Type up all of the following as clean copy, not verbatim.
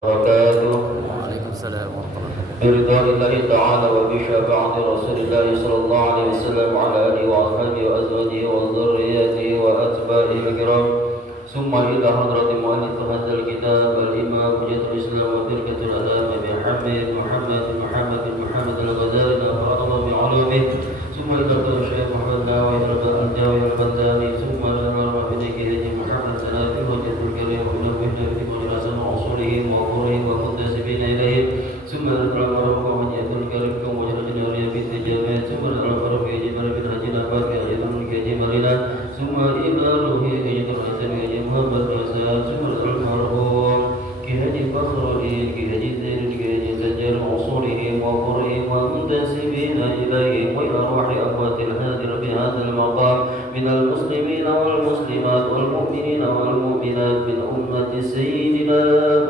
وبركاته. وعليكم السلام ورحمة الله. برضا الله تعالى وبشفاعة رسول الله صلى الله عليه وسلم على آله وأصحابه وأزواجه وذريته وأتباعه الكرام. ثم إلى حضرة مؤلف هذا الكتاب الإمام حجة الإسلام وفرقة الأنام محمد الغزالي نفعنا الله بعلومه. ثم إلى الشيخ محمد ناوي الجاوي البنداني. ثم إلى رحمته محمد سنافي وجد الكريم وإنه يهدى في كل حسن وأصوله وقوله ومنتسبين إليه. ثم إلى الرحمة ومن يأتي الكريم وجد جناري بالتجامع. ثم إلى الرحمة في جمال بن حجنا باقي أيضا في جمالنا. ثم إلى روحه في جمال حسن محمد رسال. ثم إلى المرحوم كي هدي فخر كي هدي زين كي هدي زجر وأصوله وقوله ومنتسبين إليه. وإلى روح أموات الهادر بهذا المقام من المسلمين والمسلمات والمؤمنين والمؤمنات من أمة سيدنا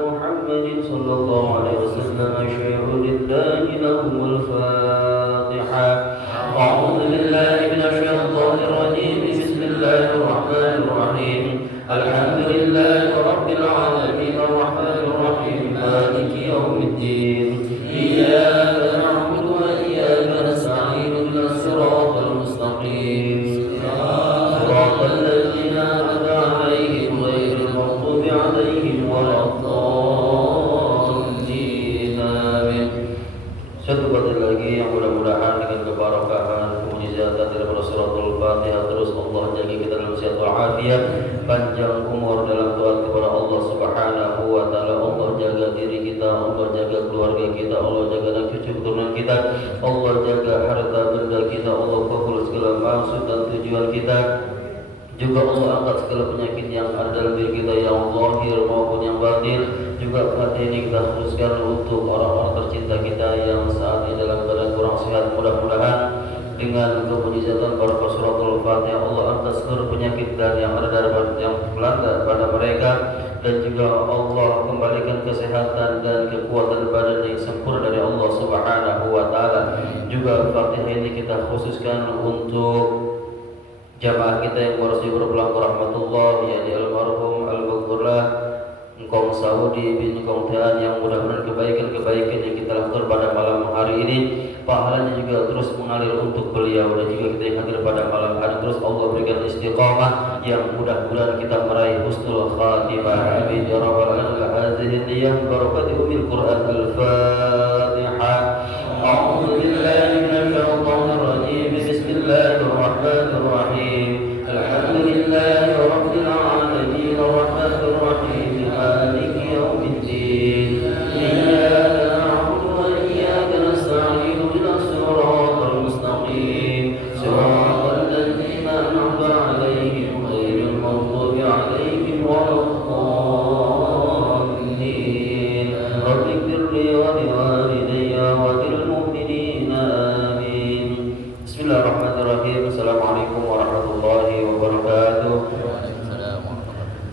محمد صلى الله عليه وسلم. شيع لله لهم الفاتحة. أعوذ بالله من الشيطان الرجيم. بسم الله الرحمن الرحيم. الحمد لله رب العالمين الرحمن الرحيم مالك يوم الدين. إياك نعبد وإياك نستعين اهدنا الصراط المستقيم صراط الذين أنعمت عليهم غير المغضوب عليهم ولا الضالين. آمين. Satu kali lagi yang mudah-mudahan dengan keberkahan mukjizat daripada suratul Fatihah terus Allah jaga kita dalam sehat walafiat, panjang umur dalam taat kepada Allah Subhanahu wa taala. Allah jaga diri kita, Allah jaga keluarga kita, Allah jaga anak cucu keturunan kita, Allah jaga harta benda kita, Allah kabul segala maksud dan tujuan kita. Juga Allah angkat segala penyakit yang ada dalam diri kita yang zahir maupun yang batin. Juga hati ini kita khususkan untuk orang-orang tercinta kita yang saat ini dalam keadaan kurang sehat. Mudah-mudahan dengan kemujizatan barakah suratul Fatihah Allah angkat seluruh penyakit dan yang ada dalam yang melanda pada mereka, dan juga Allah kembalikan kesehatan dan kekuatan badan yang sempurna dari Allah Subhanahu wa taala. Juga Fatihah ini kita khususkan untuk jamaah kita yang baru saja berpulang ke rahmatullah, yakni almarhum al-Baghurlah Engkong Saudi bin Engkong Tean, yang mudah-mudahan kebaikan-kebaikan yang kita lakukan pada malam hari ini pahalanya juga terus mengalir untuk beliau, dan juga kita yang hadir pada malam hari terus Allah berikan istiqamah yang mudah-mudahan kita meraih husnul khatimah. Amin ya rabbal alamin. Hadhihi niyyah barakati umil Quran al-Fatihah. A'udzu billahi minasy syaithanir rajim. Bismillahir rahmanir rahim. Alhamdulillahi rabbil alamin arrahmanir rahim maliki yaumiddin. Iyyaka na'budu wa iyyaka nasta'in ihdinas siratal mustaqim siratal ladzina an'amta 'alaihim ghairil maghdubi 'alaihim waladdallin. Rabbi ighfirli wa liwalidayya wa lil mu'minina amin. Bismillahirrahmanirrahim. Assalamualaikum warahmatullahi wabarakatuh.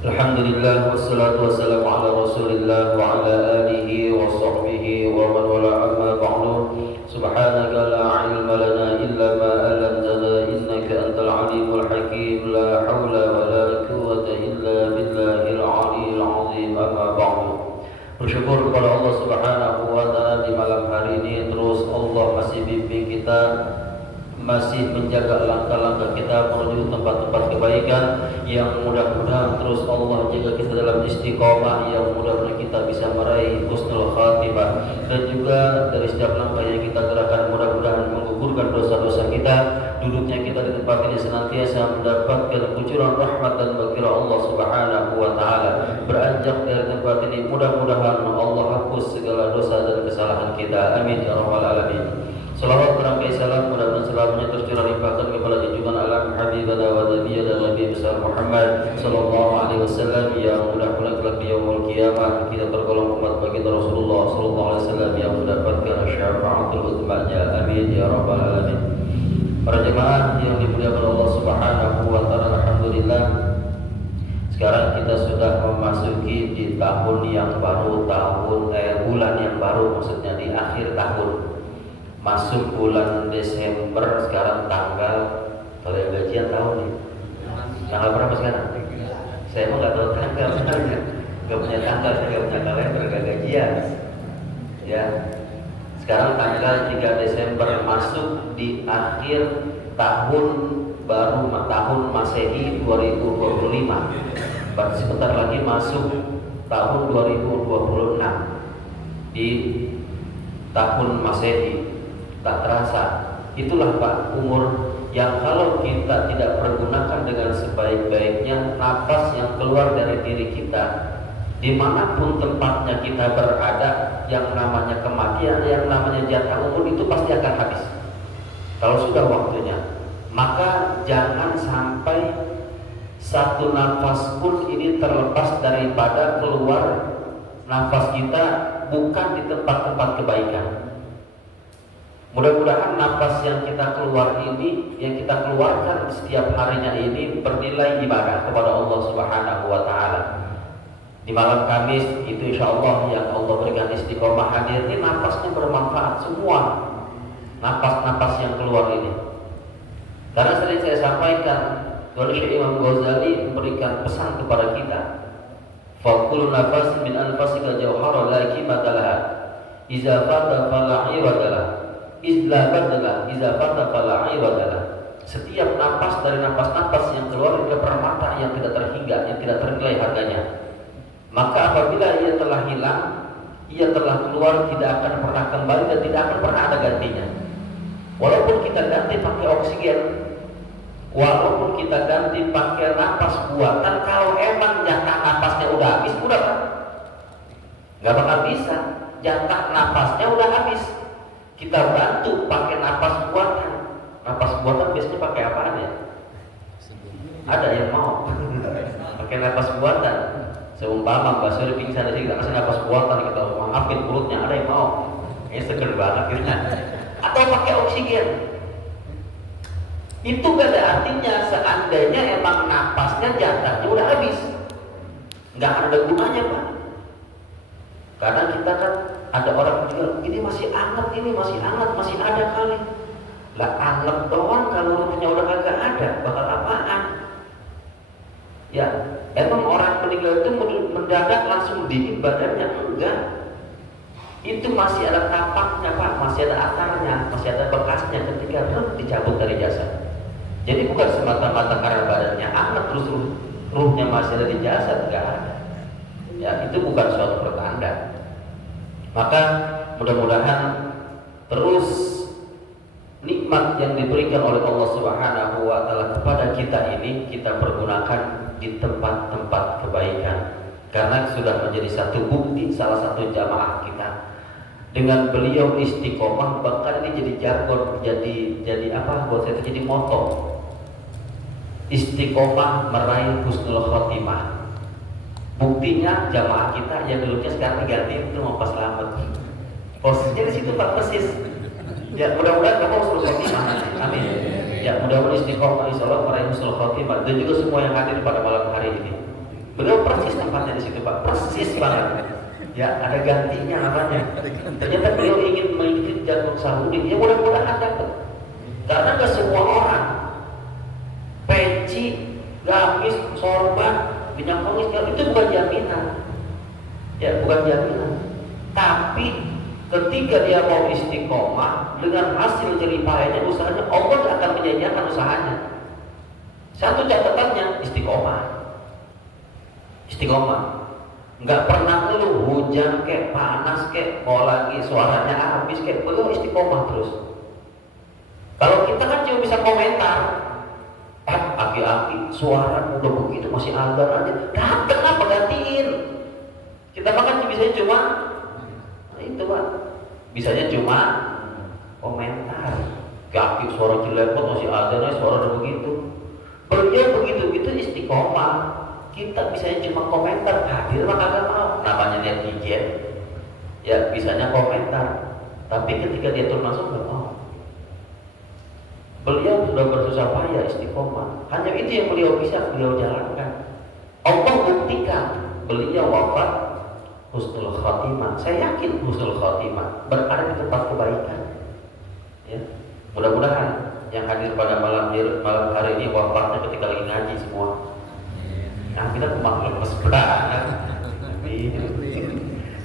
Alhamdulillah wassalatu wassalamu ala Rasulillah wa ala alihi wa sahbihi wa man wala, amma ba'du. Subhanaka la ilma lana illa ma 'allamtana innaka antal alimul hakim. La haula wa la quwwata illa billahil aliyyil azim. Amma ba'du. Bersyukur kepada Allah Subhanahu wa taala di malam hari ini terus Allah masih bimbing kita, masih menjaga langkah-langkah kita menuju tempat-tempat kebaikan, yang mudah-mudahan terus Allah jaga kita dalam istiqomah, yang mudah-mudahan kita bisa meraih husnul khatimah, dan juga dari setiap langkah yang kita gerakan mudah-mudahan menggugurkan dosa-dosa kita. Duduknya kita di tempat ini senantiasa mendapatkan kucuran rahmat dan baghfirah Allah Subhanahu wa taala. Beranjak dari tempat ini mudah-mudahan Allah hapus segala dosa dan kesalahan kita. Amin ya rabbal alamin. Salawat berangkai salam mudah-mudahan selamanya tercurah limpahkan kepada junjungan alam habibana wa nabiyana Nabi besar Muhammad sallallahu alaihi wasallam, yang mudah-mudahan kelak di yaumul qiyamah kita tergolong umat baginda Rasulullah sallallahu alaihi wasallam yang mendapatkan syafaatul uzmanya. Amin ya rabbal alamin. Para jemaah yang dimuliakan Allah Subhanahu wa taala, alhamdulillah sekarang kita sudah memasuki di tahun yang baru, bulan yang baru, maksudnya di akhir tahun. Masuk bulan Desember, sekarang tanggal, kalau yang gajian tahu nih, tanggal berapa sekarang? Saya emang nggak tahu tanggal sebenarnya. Gak punya tanggal, saya gak punya kalender, gak gajian. Ya, sekarang tanggal 3 Desember masuk di akhir tahun baru, tahun Masehi 2025. Berarti sebentar lagi masuk tahun 2026 di tahun Masehi. Tak terasa, itulah Pak umur yang kalau kita tidak pergunakan dengan sebaik-baiknya, napas yang keluar dari diri kita dimanapun tempatnya kita berada, yang namanya kematian, yang namanya jatah umur itu pasti akan habis kalau sudah waktunya. Maka jangan sampai satu nafas pun ini terlepas daripada keluar nafas kita bukan di tempat-tempat kebaikan. Mudah-mudahan nafas yang kita keluar ini, yang kita keluarkan setiap harinya ini bernilai ibadah kepada Allah Subhanahu wa Ta'ala. Di malam Kamis itu insya Allah yang Allah berikan istiqomah hadir, ini nafasnya bermanfaat semua. Nafas-nafas yang keluar ini, karena sering saya sampaikan, Syekh Imam Ghazali memberikan pesan kepada kita, faqul nafas min anfasika jauhara la qimata laha iza fata fala iwadalah izla badalah iza fata fala iwadalah. Setiap nafas dari nafas-nafas yang keluar adalah permata yang tidak terhingga, yang tidak ternilai harganya. Maka apabila ia telah hilang, ia telah keluar, tidak akan pernah kembali dan tidak akan pernah ada gantinya. Walaupun kita ganti pakai oksigen, walaupun kita ganti pakai napas buatan, kalau emang jatah napasnya udah habis, udah kan? Gak bakal bisa. Jatah napasnya udah habis. Kita bantu pakai napas buatan. Napas buatan biasanya pakai apaan ya? Ada yang mau pakai napas buatan. Seumpama Mbak Suri pingsan dari kita kasih napas buatan, kita maafin perutnya, ada yang mau? Ini seger banget gitu. Atau pakai oksigen. Itu gak ada artinya seandainya emang napasnya jatahnya udah habis, nggak ada gunanya Pak. Karena kita kan ada orang juga, ini masih anget, ini masih hangat, masih ada kali. Lah anget doang, kalau rupiahnya udah kagak ada, bakal apaan? Ya, emang orang meninggal itu mendadak langsung dingin badannya? Enggak. Itu masih ada tapaknya Pak, masih ada akarnya, masih ada bekasnya ketika dicabut dari jasad. Jadi bukan semata-mata karena badannya hangat terus ruhnya masih ada di jasad, enggak ada. Ya, itu bukan suatu pertanda. Maka mudah-mudahan terus nikmat yang diberikan oleh Allah Subhanahu wa Ta'ala kepada kita ini kita pergunakan di tempat-tempat kebaikan, karena sudah menjadi satu bukti salah satu jamaah kita dengan beliau istiqomah, bahkan ini jadi jargon, jadi apa buat saya itu jadi moto, istiqomah meraih husnul khotimah. Buktinya jamaah kita yang dulunya sekarang diganti itu mau pas selamat, posisinya di situ Pak persis. Ya mudah-mudahan kamu husnul khotimah nanti, amin. Ya mudah-mudahan istiqomah insya Allah meraih husnul khotimah, dan juga semua yang hadir pada malam hari ini. Beliau persis tempatnya di situ Pak, persis banget. Ya ada gantinya namanya. Ternyata beliau ingin mengikuti jalur Saudi. Ya mudah-mudahan dapat. Karena ke semua orang peci, gamis, sorban, minyak wangi itu bukan jaminan. Ya bukan jaminan. Tapi ketika dia mau istiqomah dengan hasil jerih payahnya usahanya, Allah akan menjanjikan usahanya. Satu catatannya istiqomah. Istiqomah. Nggak pernah ngeluh, hujan kek, panas kek, mau lagi suaranya habis kek, beliau istiqomah terus. Kalau kita kan cuma bisa komentar, aki-aki suara udah begitu masih azan aja, dateng apa gantiin. Kita makan bisanya cuma itu Pak, bisanya cuma komentar. Aki suara jelepot masih azan aja, suara udah begitu. Beliau begitu istiqomah. Kita bisanya cuma komentar, hadir mah kagak mau, namanya netizen. Ya bisanya komentar, tapi ketika dia turun langsung nggak mau. Beliau sudah bersusah payah istiqomah, hanya itu yang beliau bisa beliau jalankan. Allah buktikan beliau wafat husnul khotimah. Saya yakin husnul khotimah berada di tempat kebaikan. Ya, mudah-mudahan yang hadir pada malam hari ini wafatnya ketika lagi ngaji semua. Nah kita kemarin lemes banget.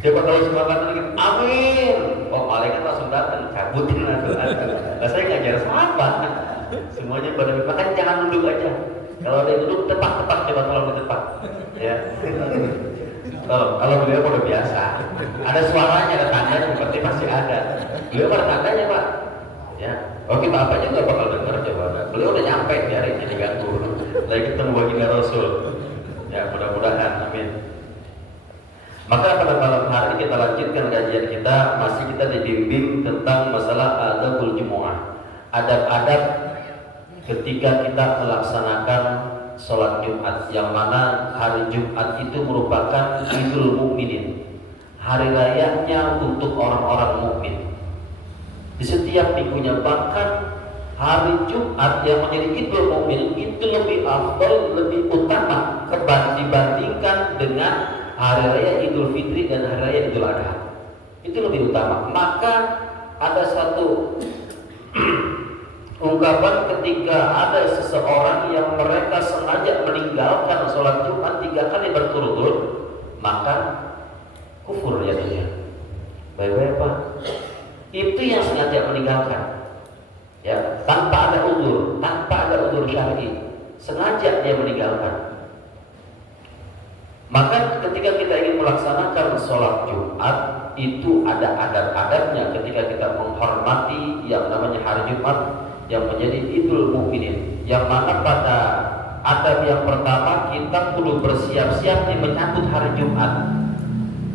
Dia kalau semangat lagi, amin. Oh malaikat langsung datang, cabutin lah doa. Nah, saya ngajar sahabat. Semuanya pada makanya jangan duduk aja. Kalau ada yang duduk tepak-tepak, coba tolong ditepak. Ya. Kalau beliau udah biasa, ada suaranya, ada tandanya, berarti pasti ada. Beliau ada tandanya pak. Ya. Oke bapak juga bakal dengar coba. Beliau udah nyampe di hari ini diganggu. Lagi ketemu baginda Rasul. Ya mudah-mudahan, amin. Maka pada malam hari kita lanjutkan kajian kita, masih kita dibimbing tentang masalah adabul jumu'ah, adab-adab ketika kita melaksanakan sholat Jumat, yang mana hari Jumat itu merupakan Idul Mukminin, hari rayanya untuk orang-orang mukmin di setiap minggunya. Bahkan hari Jumat yang menjadi Idul Mukminin itu lebih afdal, lebih utama dibandingkan dengan hari raya Idul Fitri dan hari raya Idul Adha. Itu lebih utama. Maka ada satu ungkapan ketika ada seseorang yang mereka sengaja meninggalkan sholat Jumat 3 kali berturut-turut, maka kufur ya dia. Baik-baik pak. Itu yang sengaja meninggalkan. Ya, tanpa ada udzur syar'i, sengaja dia meninggalkan. Maka ketika kita ingin melaksanakan sholat Jumat, itu ada adab-adabnya ketika kita menghormati yang namanya hari Jumat yang menjadi Idul Mukminin, yang mana pada adab yang pertama kita perlu bersiap-siap nih menyambut hari Jumat.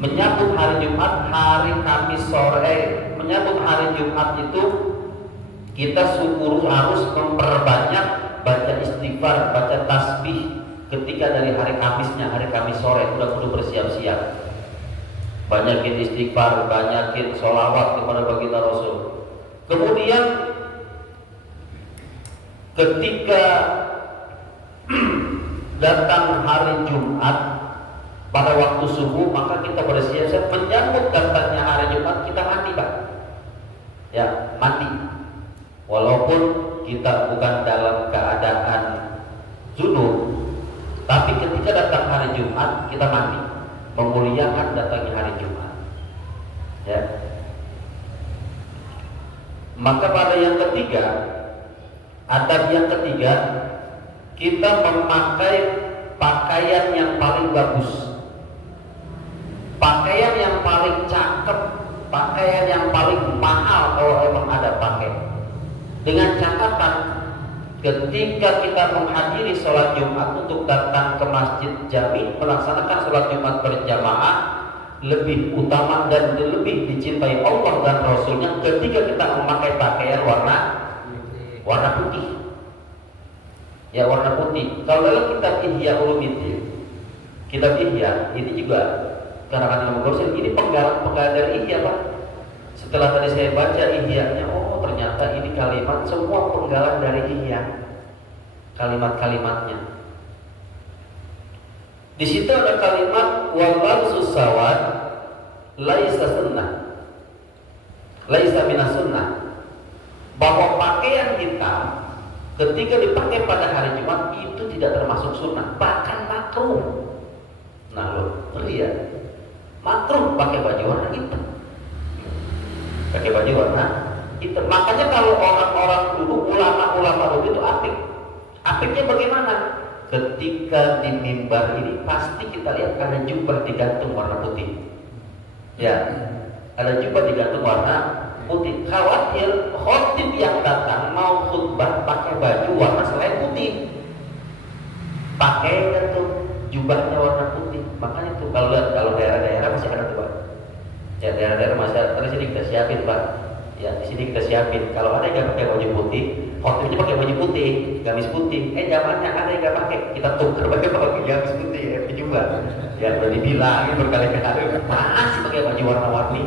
Menyambut hari Jumat, hari Kamis sore, menyambut hari Jumat itu kita harus memperbanyak baca istighfar, baca tasbih ketika dari hari Kamisnya, hari Kamis sore sudah perlu bersiap-siap. Banyakin istighfar, banyakin sholawat kepada baginda Rasul. Kemudian ketika datang hari Jumat pada waktu subuh, maka kita bersiap-siap menyambut datangnya hari Jumat. Kita mandi pak, ya mandi. Walaupun kita bukan dalam keadaan junub, tapi ketika datang hari Jumat kita mandi, memuliakan datangnya hari Jumat. Ya. Maka pada yang ketiga, adab yang ketiga, kita memakai pakaian yang paling bagus, pakaian yang paling cakep, pakaian yang paling mahal kalau emang ada pakai. Dengan catatan ketika kita menghadiri sholat Jumat untuk datang ke masjid jami melaksanakan sholat Jumat berjamaah, lebih utama dan lebih dicintai Allah dan Rasulnya ketika kita memakai pakaian warna putih. Ya warna putih. Kalau dalam kitab Ihya Ulumuddin, kitab Ihya ini juga karangan Imam Ghazali, ini penggalan dari Ihya pak. Setelah tadi saya baca Ihya-nya, oh ternyata ini kalimat semua penggalan dari Ihya, kalimat-kalimatnya. Di situ ada kalimat walabsus sawad laisa sunnah, laisa minas sunnah, bahwa pakaian hitam ketika dipakai pada hari Jumat itu tidak termasuk sunnah, bahkan makruh. Nah lo lihat, makruh pakai baju warna hitam, pakai baju warna hitam. Makanya kalau orang-orang dulu, ulama-ulama dulu itu apiknya bagaimana? Ketika di mimbar ini pasti kita lihat ada jubah digantung warna putih. Ya, ada jubah digantung warna putih. Khawatir khotib yang datang mau khutbah pakai baju warna selain putih, pakai tuh jubahnya warna putih. Makanya tuh kalau daerah-daerah masih ada tuh pak. Ya daerah-daerah masih ada. Terus sini kita siapin pak. Ya di sini kita siapin. Kalau ada yang pakai baju putih, khotibnya pakai baju putih, gamis putih. Zamannya ada yang nggak pakai, kita tukar pakai gamis putih, ya juga. Ya udah dibilangin berkali-kali, masih pakai baju warna-warni.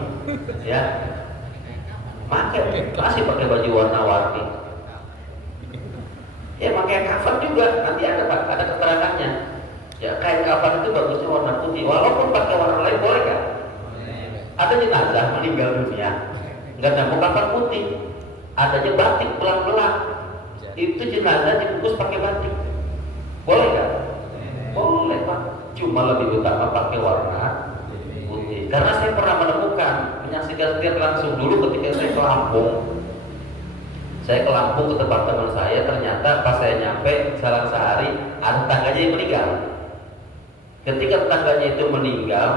Ya. Masih pakai baju warna-warni. Ya pakai kafan juga, nanti ada keterangannya. Ya kain kafan itu bagusnya warna putih, walaupun pakai warna lain boleh kan? Ada jenazah meninggal dunia, nggak nyambung kafan putih, adanya batik belang-belang, itu jenazah dibungkus pakai batik, boleh kan? Boleh pak, cuma lebih utama pakai warna Karena saya pernah menemukan, menyaksikan setiap langsung dulu ketika saya ke Lampung. Saya ke Lampung ke tempat teman saya, ternyata pas saya nyampe Salang Sehari ada tetangganya yang meninggal. Ketika tetangganya itu meninggal,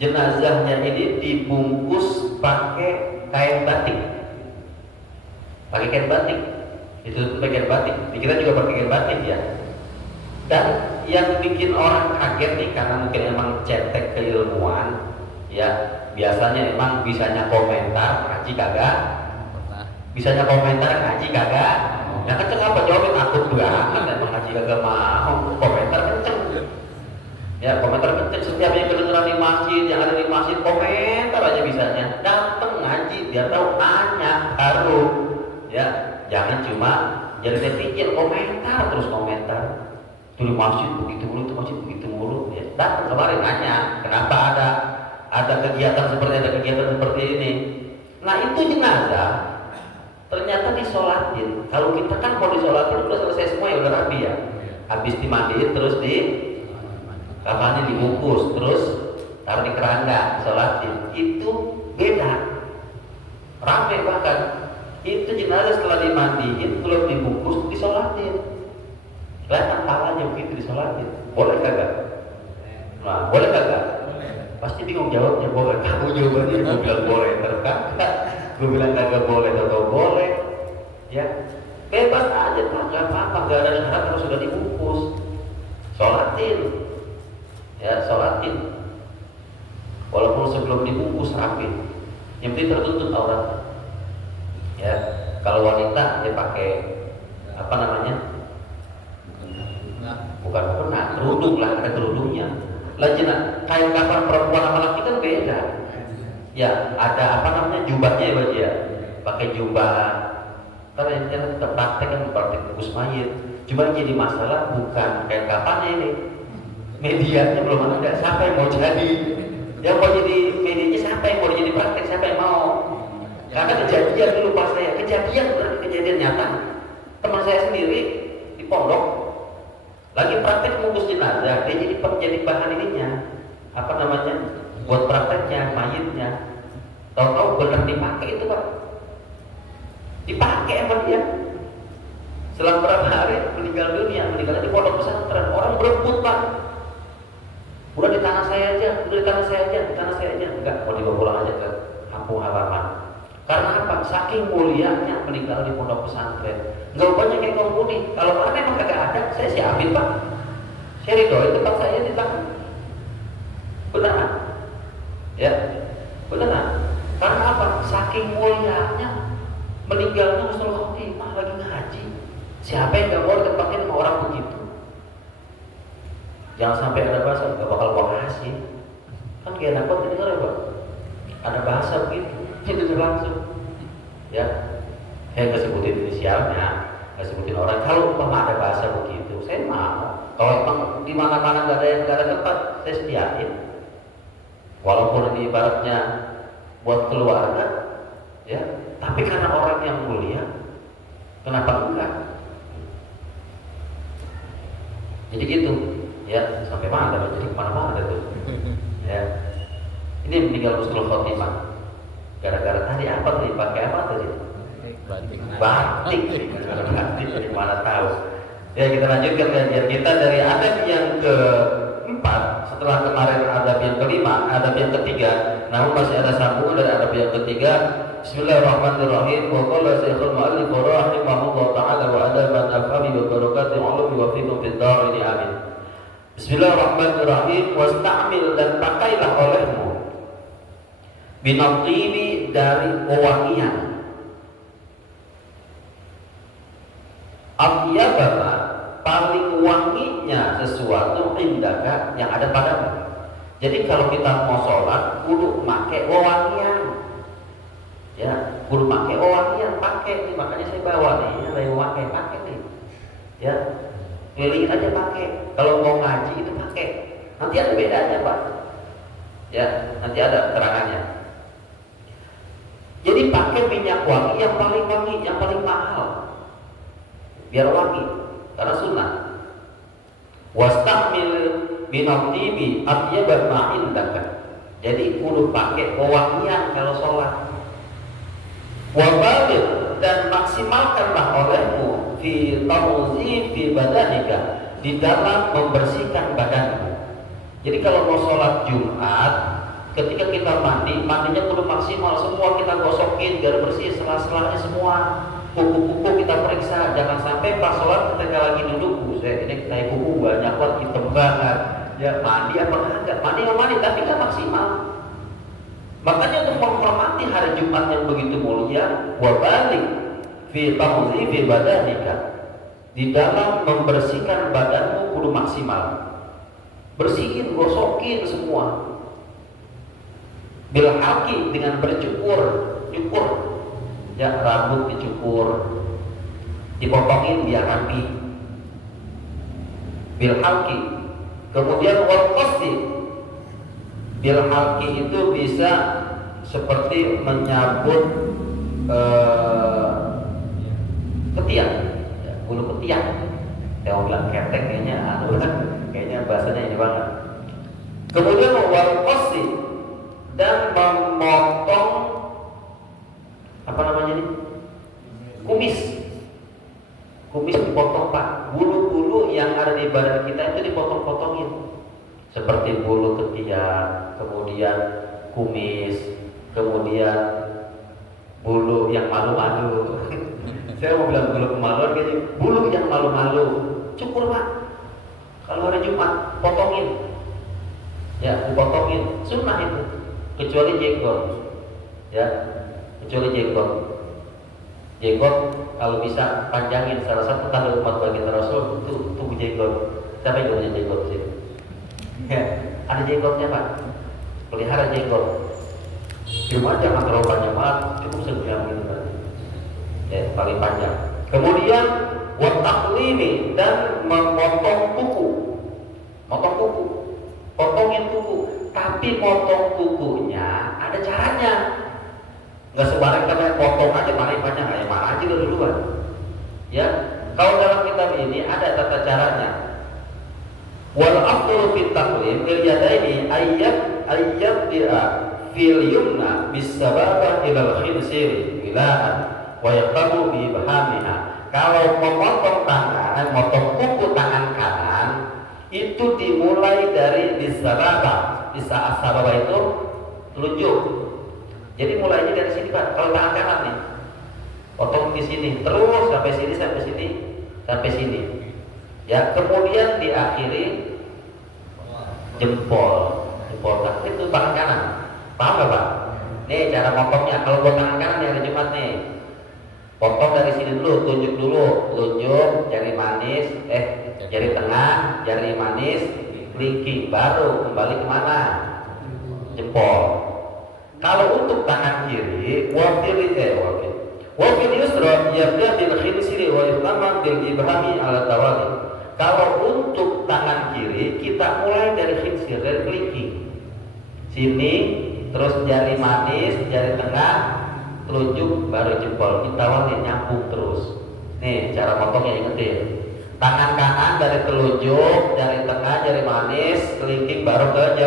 jenazahnya ini dibungkus pakai kain batik. Pakai kain batik. Itu pakai kain batik. Dikira juga pakai kain batik ya. Dan yang bikin orang kaget nih, karena mungkin emang cetek keilmuan, ya biasanya emang bisanya komentar ngaji kagak, bisanya komentar ngaji kagak. Nah kenceng apa jawabin takut banget, emang ngaji kagak mau komentar kenceng. Ya komentar kenceng, setiap yang kedengeran di masjid, yang ada di masjid komentar aja bisanya. Dateng ngaji, dia tahu nanya baru, ya jangan cuma jadi pikir komentar terus komentar. Itu di masjid begitu mulu, itu masjid begitu mulu. Ya, datang kemarin nanya, kenapa ada kegiatan seperti ini. Nah itu jenazah ternyata disolatin. Kalau kita kan mau disolatin udah selesai semua ya udah rapi ya. Habis dimandiin terus di kafannya dibungkus, terus taruh di keranda, disolatin. Itu beda. Rame bahkan. Itu jenazah setelah dimandiin, belum dibungkus, disolatin. Kelihatan palanya begitu disolatin. Boleh kagak? Nah, boleh kagak? Pasti bingung jawabnya, boleh. Kamu jawabannya, gue bilang boleh, terkagak. Gue bilang kagak boleh, atau boleh. Ya, bebas aja pak, nggak apa-apa, nggak ada syarat kalau sudah dibungkus. Sholatin, ya sholatin. Walaupun sebelum dibungkus rapi, yang penting tertutup aurat. Ya, kalau wanita dia pakai apa namanya? Bukan pernah, kerudung lah, ada kerudungnya. Lajina, kain kafan perempuan sama laki kan beda. Ya, ada apa namanya jubahnya ya Pak ya. Pakai jubah. Karena ini kan kita praktek kan praktek bungkus mayit. Cuma jadi masalah bukan kain kafannya ini. Medianya belum ada. Siapa yang mau jadi? Yang mau jadi medianya siapa yang mau jadi praktek? Siapa yang mau? Karena kejadian dulu pas saya, kejadian nyata. Teman saya sendiri di pondok lagi praktek membungkus jenazah, dia jadi bahan ininya, apa namanya, buat prakteknya, mayitnya. Tahu-tahu benar dipakai itu pak, dipakai sama dia. Selang berapa hari meninggal dunia, meninggalnya di pondok pesantren. Orang berebut pak, udah di tanah saya aja, di tanah saya aja. Enggak, mau dibawa pulang aja ke kampung halaman. Karena apa? Saking mulianya meninggal di pondok pesantren. Enggak banyak yang kaum putih. Kalau mana emang kagak ada, saya siapin pak. Saya ridho tempat saya di tangan. Beneran? Ya, beneran. Karena apa? Saking mulianya meninggalnya husnul khotimah lagi ngaji. Siapa yang nggak mau ditempatin sama orang begitu? Jangan sampai ada bahasa nggak bakal gua kasih. Kan gak dapat dengar ya pak. Ada bahasa begitu. Itu langsung, ya. Saya nggak sebutin inisialnya, nggak sebutin orang. Kalau memang ada bahasa begitu, saya mau. Kalau memang di mana-mana nggak ada tempat, saya sediain. Walaupun ini ibaratnya buat keluarga, ya. Tapi karena orang yang mulia, kenapa enggak? Jadi gitu, ya. Sampai mana? Jadi kemana-mana tuh, ya. Ini meninggal husnul khotimah. Gara-gara tadi apa tadi? Pakai apa tadi? Batik. Dari mana tahu? Ya kita lanjutkan kajian kita dari adab yang keempat. Setelah kemarin adab yang kelima, adab yang ketiga. Namun masih ada sambungan dari adab yang ketiga. Bismillahirrahmanirrahim. Wa qala syekhul mu'allif rahimahullah ta'ala wa adaban afami wa barakatil ulumi wa fikum fid darin amin. Bismillahirrahmanirrahim. Wasta'mil dan pakailah olehmu binatini dari wewangian atyabama paling wanginya sesuatu indaka yang ada padamu. Jadi kalau kita mau sholat kudu pakai wewangian, ya kudu pakai wewangian, pakai nih, makanya saya bawa nih ada yang pakai nih, ya kelilingin aja pakai. Kalau mau ngaji itu pakai, nanti ada bedanya pak, ya nanti ada keterangannya. Jadi pakai minyak wangi, yang paling mahal, biar wangi, karena sunnah. Wastamil minatibi atyaba ma indaka. Jadi kudu pakai pewangian kalau sholat. Wabalir, dan maksimalkanlah olehmu fi tawzifi badanika, di dalam membersihkan badanmu. Jadi kalau mau sholat Jumat, ketika kita mandi, mandinya kudu maksimal, semua kita gosokin biar bersih, sela-selanya semua, kuku-kuku kita periksa, jangan sampai pas sholat ketika lagi duduk, buset ini naik kuku banyak banget, hitam banget, ya mandi apa enggak? Mandi tapi nggak maksimal. Makanya untuk menghormati hari Jumat yang begitu mulia, wabalik fi tawzifi badanika, di dalam membersihkan badanmu kudu maksimal. Bersihin, gosokin semua. Bil halqi, dengan bercukur, cukur. Ya, rambut dicukur, dipotongin biar rapi. Bil halqi. Kemudian wal qasdi. Bil halqi itu bisa seperti menyabut ketiak, ya, bulu ketiak. Saya bilang ketek kayaknya kayaknya bahasanya ini banget. Kemudian wal qasdi, dan memotong apa namanya ini? Kumis dipotong Pak. Bulu-bulu yang ada di badan kita itu dipotong-potongin. Seperti bulu ketiak, kemudian kumis, kemudian bulu yang malu-malu. Saya mau bilang bulu kemaluan, kayaknya bulu yang malu-malu. Cukur Pak. Kalau hari Jumat, potongin. Ya, dipotongin. Sunnah itu. Kecuali jenggot. Ya, kecuali jenggot. Jenggot kalau bisa panjangin. Salah satu tanda umat baginda Rasul itu tubuh jenggot. Siapa yang punya jenggot sih? Ya, ada jenggotnya Pak. Pelihara jenggot. Cuma jangan terlalu panjang banget, cukup sejam gitu kan. Ya, paling panjang. Kemudian wataklimi, dan memotong kuku. Motong kuku. Potongin kuku. Tapi potong kukunya ada caranya. Nggak sebarang kita potong aja paling panjang, kayak marah aja duluan. Ya, kalau dalam kitab ini ada tata caranya. Wal afdalu fit taqlim il yadaini ayyab dia fil yumna bisababa ilal khinsir wilaan wa yaqtabu bi bahamiha. Kalau memotong tangan, memotong kuku tangan kanan itu dimulai dari bisababa. Bisababa itu telunjuk. Jadi mulainya dari sini Pak. Kalau tangan kanan nih, potong di sini terus sampai sini sampai sini sampai sini. Ya, kemudian diakhiri jempol kaki itu tangan kanan. Paham gak Pak? Nih cara potongnya. Kalau buat tangan kanan ya hari Jumat nih, potong dari sini dulu, tunjuk dulu, telunjuk, jari manis, jari tengah, jari manis, kelingking, baru kembali kemana? Jempol. Kalau untuk tangan kiri, wafil yusra yabda bil khinsiri wa yutama bil ibhami ala tawali. Kalau untuk tangan kiri kita mulai dari khinsir, dari kelingking. Sini, terus jari manis, jari tengah, telunjuk, baru jempol. Kita wali nyambung terus. Nih cara potongnya ingetin. Tangan kanan dari telunjuk, jari tengah, jari manis, kelingking, baru ke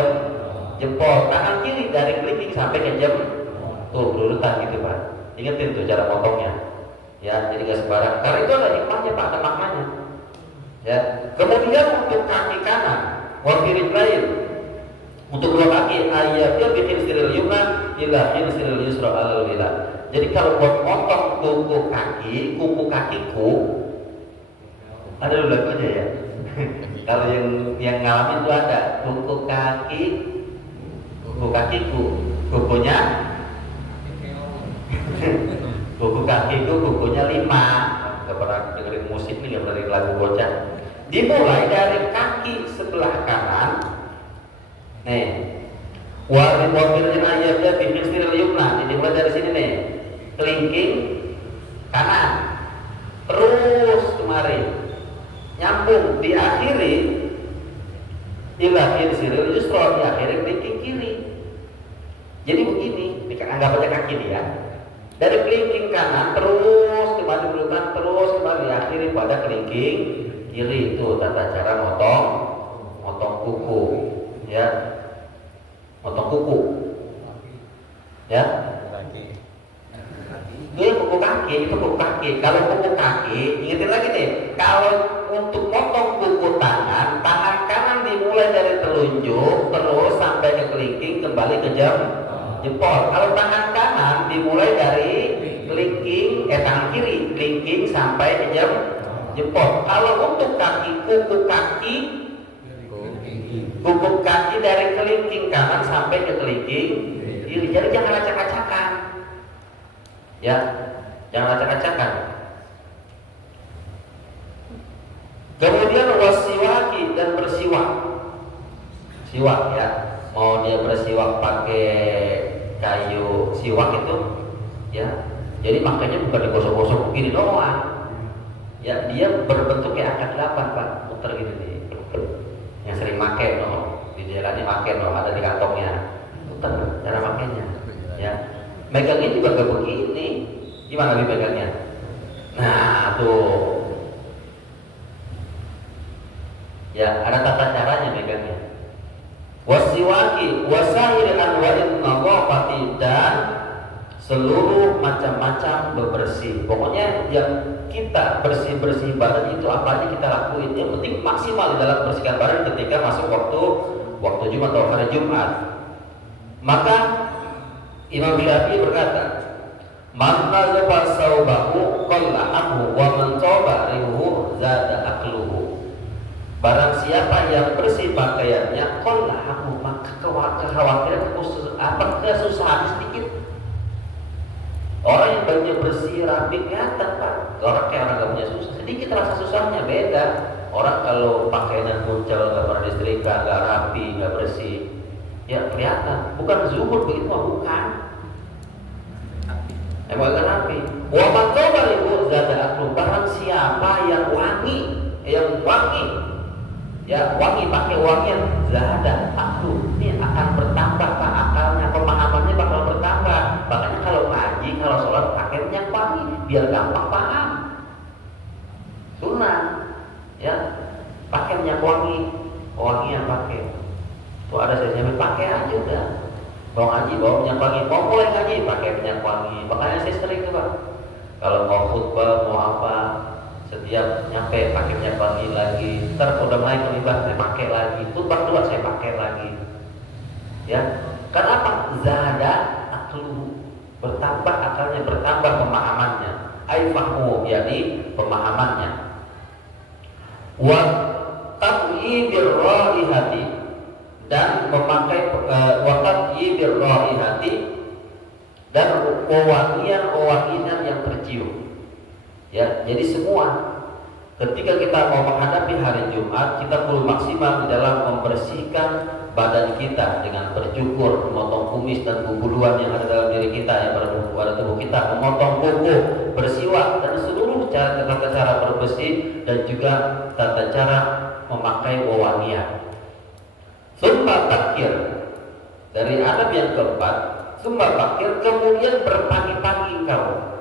jempol. Tangan kiri dari kelingking sampai ke tuh berurutan gitu Pak. Ingetin tuh cara potongnya. Ya, jadi gak sembarang. Karena itu ada hikmahnya Pak, ada maknanya. Ya, kemudian untuk kaki kanan, wafirin lain, untuk dua kaki, ayatnya bikin siril yumna, ilahin siril yusra alal wila. Jadi kalau buat potong kuku kakiku, ada dulu lagunya ya. Kalau yang ngalamin itu ada kuku kakiku, kukunya, kuku kakiku, kukunya 5. Gak pernah dengerin musik nih, gak pernah dengerin lagu bocah. Dimulai dari kaki sebelah kanan. Nih, wafilin ayatnya bikin siril yumna. Jadi mulai dari sini nih, kelingking kanan, terus kemari, nyambung, diakhiri ilahin siril yusra, diakhiri kelingking kiri. Jadi begini, anggap aja kaki nih ya. Dari kelingking kanan terus kembali berurutan, terus kembali akhiri pada kelingking kiri. Itu tata cara motong kuku, ya. Motong kuku. Ya. Itu kuku kaki, itu kuku kaki. Kalau kuku kaki, ingetin lagi nih. Kalau untuk motong kuku tangan, tangan kanan dimulai dari telunjuk terus sampai ke kelingking kembali ke jempol. Kalau tangan kanan dimulai dari kelingking, tangan kiri kelingking sampai ke jempol. Kalau untuk kaki, kuku kaki dari kelingking kanan sampai ke kelingking kiri. Jadi jangan acak-acakan. Ya, jangan acak-acakan. Kemudian wasiwaki dan bersiwak. Siwak ya. Mau dia bersiwak pakai kayu siwak itu ya. Jadi makanya bukan digosok-gosok begini doang. Ya, dia berbentuk kayak akad 8, Pak. Muter gitu nih. Yang sering pakai di jalannya pakai ada di kantongnya. Muter cara makainya. Ya. Megangnya juga gak begini. Gimana lebih megangnya? Nah, tuh. Ya, ada tata caranya megangnya. Wasiwaki, wasair anwa'in nadhafati, dan seluruh macam-macam bebersih. Pokoknya yang kita bersih-bersih badan itu apa aja kita lakuin. Yang penting maksimal di dalam bersihkan badan ketika masuk waktu Jumat atau hari Jumat. Maka Imam Syafi'i berkata, "Man nazaba saubahu qallahahu wa man taba rihu zada akluhu." Barang siapa yang bersih pakaiannya, qallahahu, maka kekhawatiran kesusahan sedikit. Orang yang bajunya bersih, rapi, kelihatan, Pak. Orang kayak orang gak punya susah, sedikit rasa susahnya beda. Orang kalau pakaian kuncel, gak pernah disetrika, gak rapi, gak bersih, ya kelihatan. Bukan zuhud begitu mah, bukan. Emang gak rapi. Wa man taba rihu zada akluhu. Barang siapa yang wangi, ya wangi, pakai wangian, zada akluhu, ini akan bertambah, Pak, akalnya, pemahamannya bakal bertambah. Makanya kalau ngaji, kalau sholat pakai minyak wangi biar gampang paham. Sunnah, ya, pakai minyak wangi, wangian pakai. Tuh ada saya pakai aja udah. Mau ngaji bawa minyak wangi, mau mulai ngaji pakai minyak wangi. Makanya saya sering tuh, Pak. Kalau mau khutbah, mau apa, setiap nyampe pakai minyak wangi lagi. Ntar udah mulai terlibat saya pakai lagi. Khutbah dua saya pakai lagi. Ya, karena apa? Zada aklu, bertambah akalnya, bertambah pemahamannya. Aifahu, yakni pemahamannya. Wa tatyibir raihati, dan memakai tatyibir raihati, dan wewangian yang tercium. Ya, jadi semua ketika kita mau menghadapi hari Jumat, kita perlu maksimal di dalam membersihkan badan kita dengan bercukur, memotong kumis dan bulu-buluan yang ada dalam diri kita, yang pada tubuh kita, memotong kuku, bersiwak, dan seluruh tata cara berbersih, dan juga tata cara memakai wewangian. Summa takir, dari adab yang keempat, summa takir, kemudian berpagi-pagi kau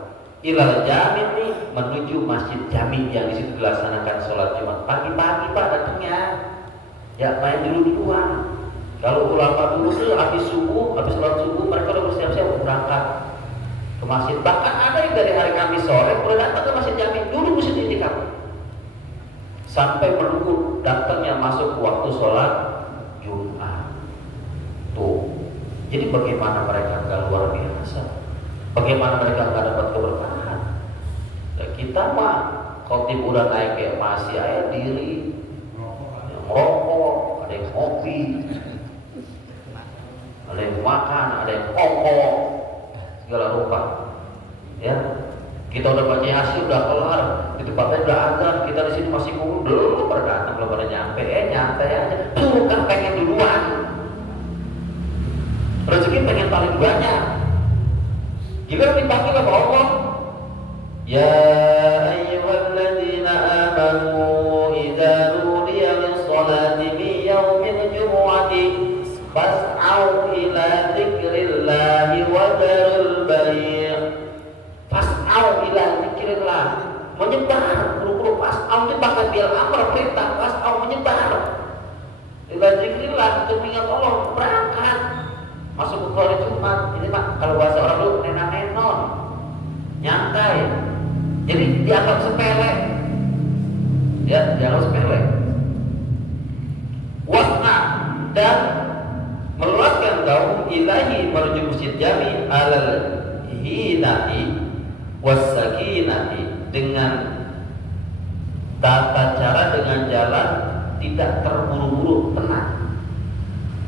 ilal jami, nih menuju masjid jami yang di situ dilaksanakan sholat Jumat. Pagi-pagi, Pak, datangnya. Ya, main dulu-duluan. Kalau ulama dulu tuh habis sholat subuh mereka udah bersiap-siap berangkat ke masjid. Bahkan ada yang dari hari Kamis sore udah datang ke masjid jami, dulu masjid itikaf, sampai menunggu datangnya masuk waktu sholat Jumat. Tuh, jadi bagaimana mereka nggak luar biasa? Bagaimana mereka nggak dapat keberkahan? Ya, kita mah khotib udah naik kayak masih aja diri, yang rokok, ada yang kopi, ada yang makan, ada yang kongkong, segala rupa. Ya, kita udah baca Yasin, udah kelar, di tempatnya udah azan, kita di sini masih kumpul, belum pernah datang, belum pada nyampe, nyantai aja. Tuh kan pengen duluan, rezeki pengen paling banyak. Gila dipanggil sama Allah. Ya ayyuhalladzina amanu idza nudiya lis-salati min yaumil jumu'ati fas'au ila dzikrillahi wa dzarul bai'. Fas'au ila dzikrillah, menyebar, buru-buru. Fas'au itu bahkan bil amr, perintah. Fas'au menyebar ila dzikrillah, untuk mengingat Allah, berangkat. Jumat ini mah kalau bahasa orang dulu nenon, nyantai. Jadi dianggap sepele, ya dianggap sepele. Wasna dan meluaskan kaum ilahi menuju masjid jami alal hinati wasakinati dengan tata cara dengan jalan tidak terburu-buru, tenang,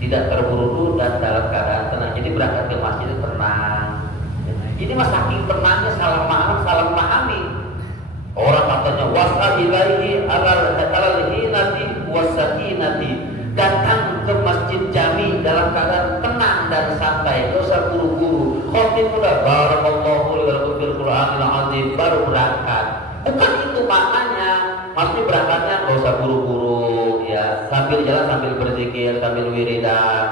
tidak terburu-buru dan dalam keadaan tenang. Jadi berangkat ke masjid itu tenang. Ini mas saking tenangnya salah memahami. Orang katanya wasa ilaihi alal hinati wasakinati, datang ke masjid jami dalam keadaan tenang dan santai, tidak usah buru-buru. Khotib udah barakallahu li wa lakum fil Qur'anil azim baru berangkat. Bukan itu maknanya. Maksudnya berangkatnya nggak usah buru-buru, ya sambil jalan sambil berzikir sambil wiridan.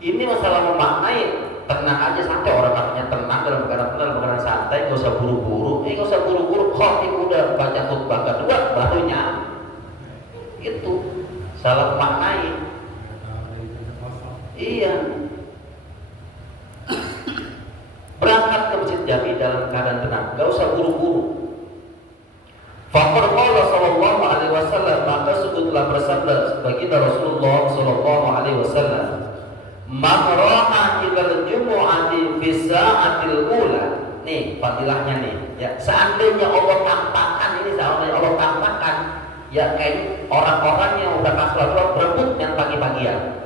Ini masalah memaknai tenang aja santai. Orang katanya tenang dalam keadaan santai, nggak usah buru-buru. Nggak usah buru-buru. Khotib udah baca khutbah kedua barunya itu salah memaknai. Iya. Berangkat ke masjid jami dalam keadaan tenang, nggak usah buru-buru. Faqad qala sallallahu alaihi wasallam, maka sebutlah bersabda baginda Rasulullah sallallahu alaihi wasallam, man raha ilal jumu'ati fi sa'atil ula. Nih fadilahnya nih, ya seandainya Allah tampakkan ini, seandainya Allah tampakkan ya kayak orang-orang yang udah kasih berebut yang pagi-pagian.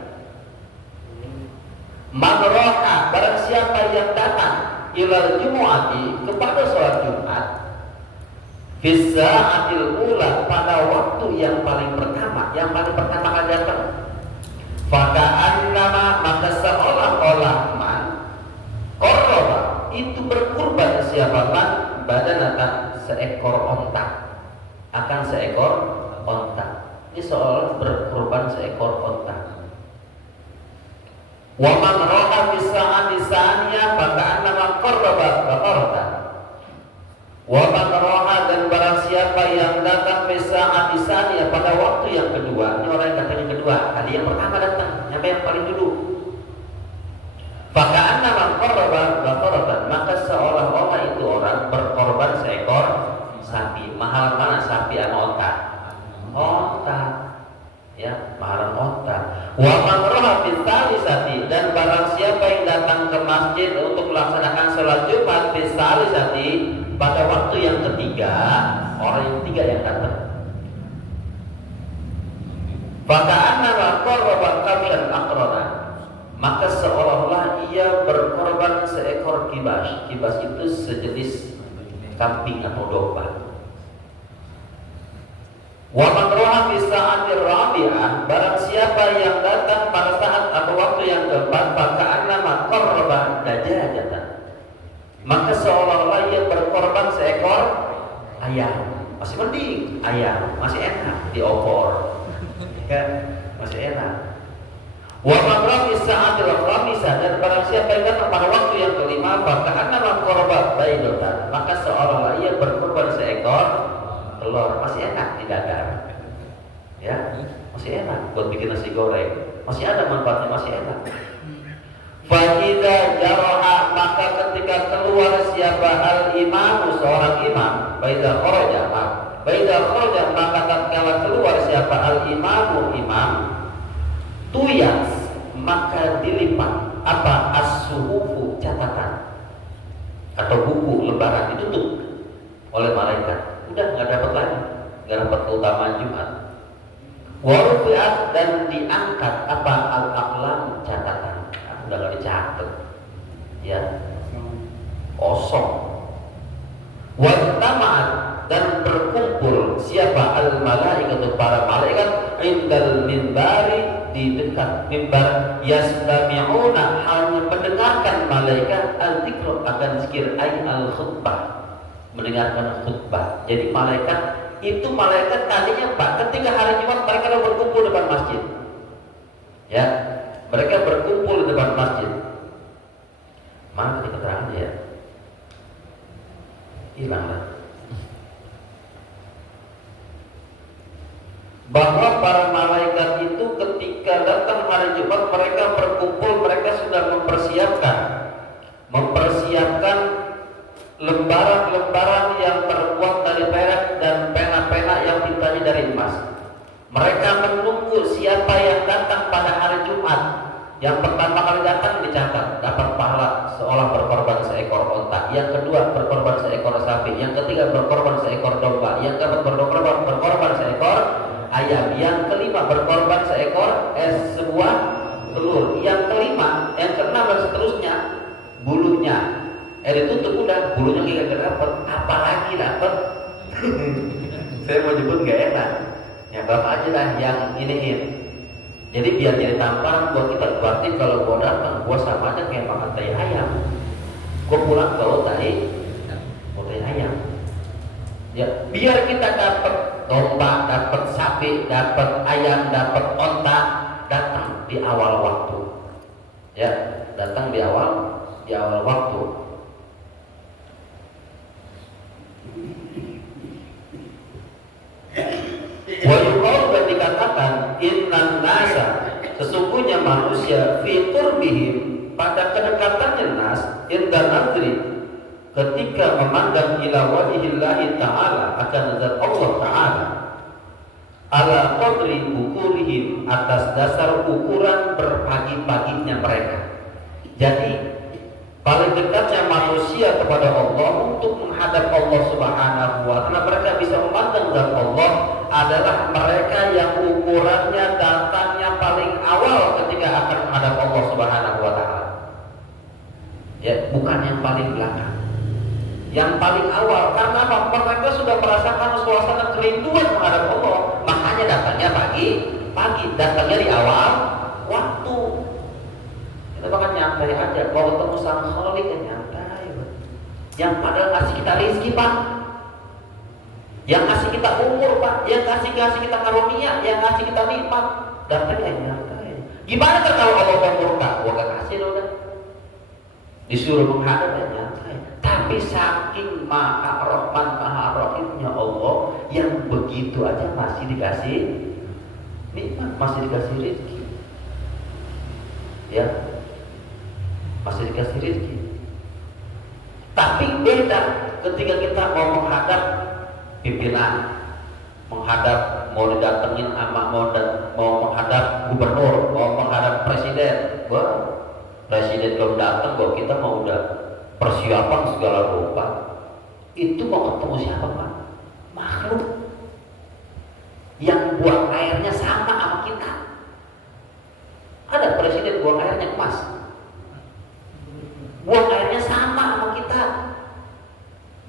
Man raha, barang siapa yang datang ilal jumu'ati kepada sholat Jumat bisa adil ula pada waktu yang paling pertama kali datang. Faka'an nama maka seolah-olah man korba itu berkurban siapa man badanatan seekor onta, akan seekor onta. Ini seolah berkurban seekor onta. Wa man roha bisa'ati sa'aniya faka'an nama korba bakarta. Wa man roha dan barang siapa yang datang bisa atisania pada waktu yang kedua. Ini orang yang datang yang kedua. Tadi yang pertama datang, nyampe yang paling dulu. Faka'anna man qarraba baqaratan, maka seolah-olah itu orang berkorban seekor sapi. Mahal mana sapi atau onta? Onta. Ya, mahalan onta. Wa man roha bisalisati, dan barang siapa yang datang ke masjid untuk melaksanakan sholat Jumat bisalisati pada waktu yang ketiga, orang yang ketiga yang datang. Faka'anna ma qarraba kabshan aqrana, maka seolah-olah ia berkorban seekor kibas. Kibas itu sejenis kambing atau domba. Wa man ra'a fi sa'atir rabi'ah, barang siapa yang datang pada saat atau waktu yang keempat, faka'anna ma qarraba dajajatan, maka seolah-olah ia berkorban seekor ayam. Masih mending ayam, masih enak diopor, kan masih enak. Wa man ra'a fi sa'atil khamisah, dan barang siapa yang datang pada waktu yang kelima, faka'anna ma qarraba baydatan, maka seolah-olah ia berkorban seekor telur. Masih enak di dadar, ya masih enak buat bikin nasi goreng, masih ada manfaatnya, masih enak. Fa'idha jaraha, maka ketika keluar siapa al-imamu seorang imam, fa'idha kharaja, maka tatkala keluar siapa al-imamu imam, tuyas, maka dilipat apa as-suhufu catatan atau buku lembaran ditutup oleh malaikat. Udah nggak dapat lagi, nggak dapat keutamaan Jumat. Warufiat, dan diangkat apa al-aqlam catatan, udah nggak dicatat, ya kosong. Wajtamaat, dan berkumpul siapa al-malaikatu para malaikat indal minbari, di dekat mimbar, yastami'una, hanya mendengarkan malaikat al-dzikr akan zikir ay al-khutbah, mendengarkan khutbah. Jadi malaikat tadinya Pak, ketika hari Jumat mereka berkumpul depan masjid. Ya, mereka berkumpul di depan masjid. Mana tadi keterangannya ya? Hilang lah. Bahwa para malaikat itu ketika datang hari Jumat mereka berkumpul, mereka sudah mempersiapkan mempersiapkan lembaran-lembaran yang terbuat dari perak dan pena-pena yang tintanya dari emas. Mereka menunggu siapa yang datang pada hari Jumat. Yang pertama kali datang dicatat, dapat pahala seolah berkorban seekor onta. Yang kedua berkorban seekor sapi. Yang ketiga berkorban seekor domba. Yang keempat berkorban seekor ayam. Yang kelima berkorban seekor sebuah telur. Yang kelima, yang keenam dan seterusnya bulunya. Ditutup udah, bulunya nggak dapat, apalagi dapat. Saya mau nyebut nggak enak. Ya bapak aja lah yang iniin. Jadi biar jadi tamparan buat kita. Berarti kalau gua datang, gua sama aja kayak makan tai ayam. Gua pulang bawa tai ayam. Ya, biar kita dapat domba, dapat sapi, dapat ayam, dapat onta, datang di awal waktu. Ya, datang di awal waktu. Wa yuqalu, dan dikatakan innan nasa, sesungguhnya manusia fi qurbihim, pada kedekatannya nas, inda nadri, ketika memandang ila wajhillahi ta'ala, akan zat Allah ta'ala, ala qadri ukurihim, atas dasar ukuran berpagi-paginya mereka. Jadi paling dekatnya manusia kepada Allah untuk menghadap Allah Subhanahu wa ta'ala, mereka bisa memandang zat Allah adalah mereka yang ukurannya datangnya paling awal ketika akan menghadap Allah Subhanahu wa ta'ala. Ya, bukan yang paling belakang. Yang paling awal, karena apa? Mereka sudah merasakan suasana kerinduan menghadap Allah, makanya datangnya pagi, datangnya di awal waktu. Kita bahkan nyantai aja, kalau ketemu sang Khalik ya nyantai. Yang padahal ngasih kita rezeki, Pak, yang ngasih kita umur, Pak, yang ngasih kita karunia, yang ngasih kita nikmat, datangnya nyantai. Gimana kan kalau Allah udah murka? Gua gak kasih lo kan? Disuruh menghadap ya nyantai. Tapi saking maha rahman, maha rahimnya Allah, yang begitu aja masih dikasih nikmat, masih dikasih rezeki. Ya, masih dikasih rezeki. Tapi beda ketika kita mau menghadap pimpinan, menghadap mau didatengin ama mau menghadap gubernur, mau menghadap presiden. Wah, presiden belum datang kok kita mau udah persiapan segala rupa. Itu mau ketemu siapa, Pak? Makhluk yang buang airnya sama sama kita. Ada presiden buang airnya emas, buang airnya sama sama kita,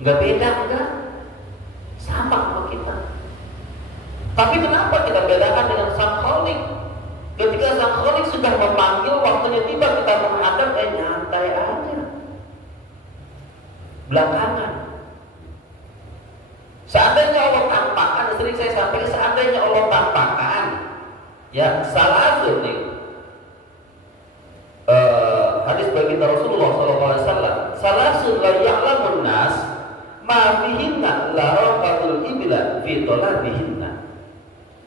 nggak beda, enggak, sama sama kita. Tapi kenapa kita bedakan dengan Sang Khalik? Ketika Sang Khalik sudah memanggil, waktunya tiba, kita menghadap, nyantai aja. Belakangan. Seandainya Allah tampakkan, sering saya sampaikan, seandainya Allah tampakkan, ya salah satu nih. Hadis baginda Rasulullah SAW, salasun la ya'lamun nas ma fihinna la raqatul ibla fi talabihinna.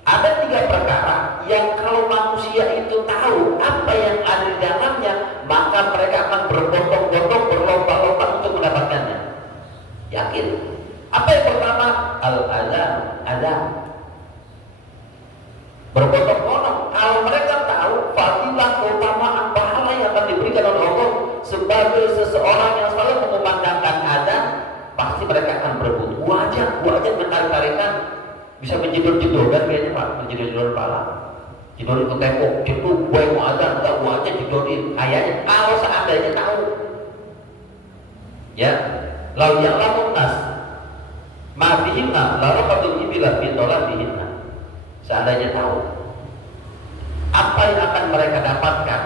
Ada 3 perkara yang kalau manusia itu tahu apa yang ada di dalamnya, maka mereka akan berbondong-bondong, berlomba-lomba untuk mendapatkannya. Yakin? Apa yang pertama? Al-adhan. Berbondong-bondong. Kalau mereka tahu fadilah, keutamaan, pahala yang akan diberikan oleh Allah sebagai seseorang yang selalu mengumandangkan adzan, pasti mereka akan berebut. Gua aja menarik-tarikan, bisa menjedor-jedorkan kayaknya, Pak, menjedor-jedor kepala, jedorin ke tembok, itu gue mau adzan, enggak, gua aja jedorin. Kayaknya kalau seandainya tahu, ya, lau ya'lamun nas ma fihinna la raqatul ibla fi talabihinna. Seandainya tahu apa yang akan mereka dapatkan.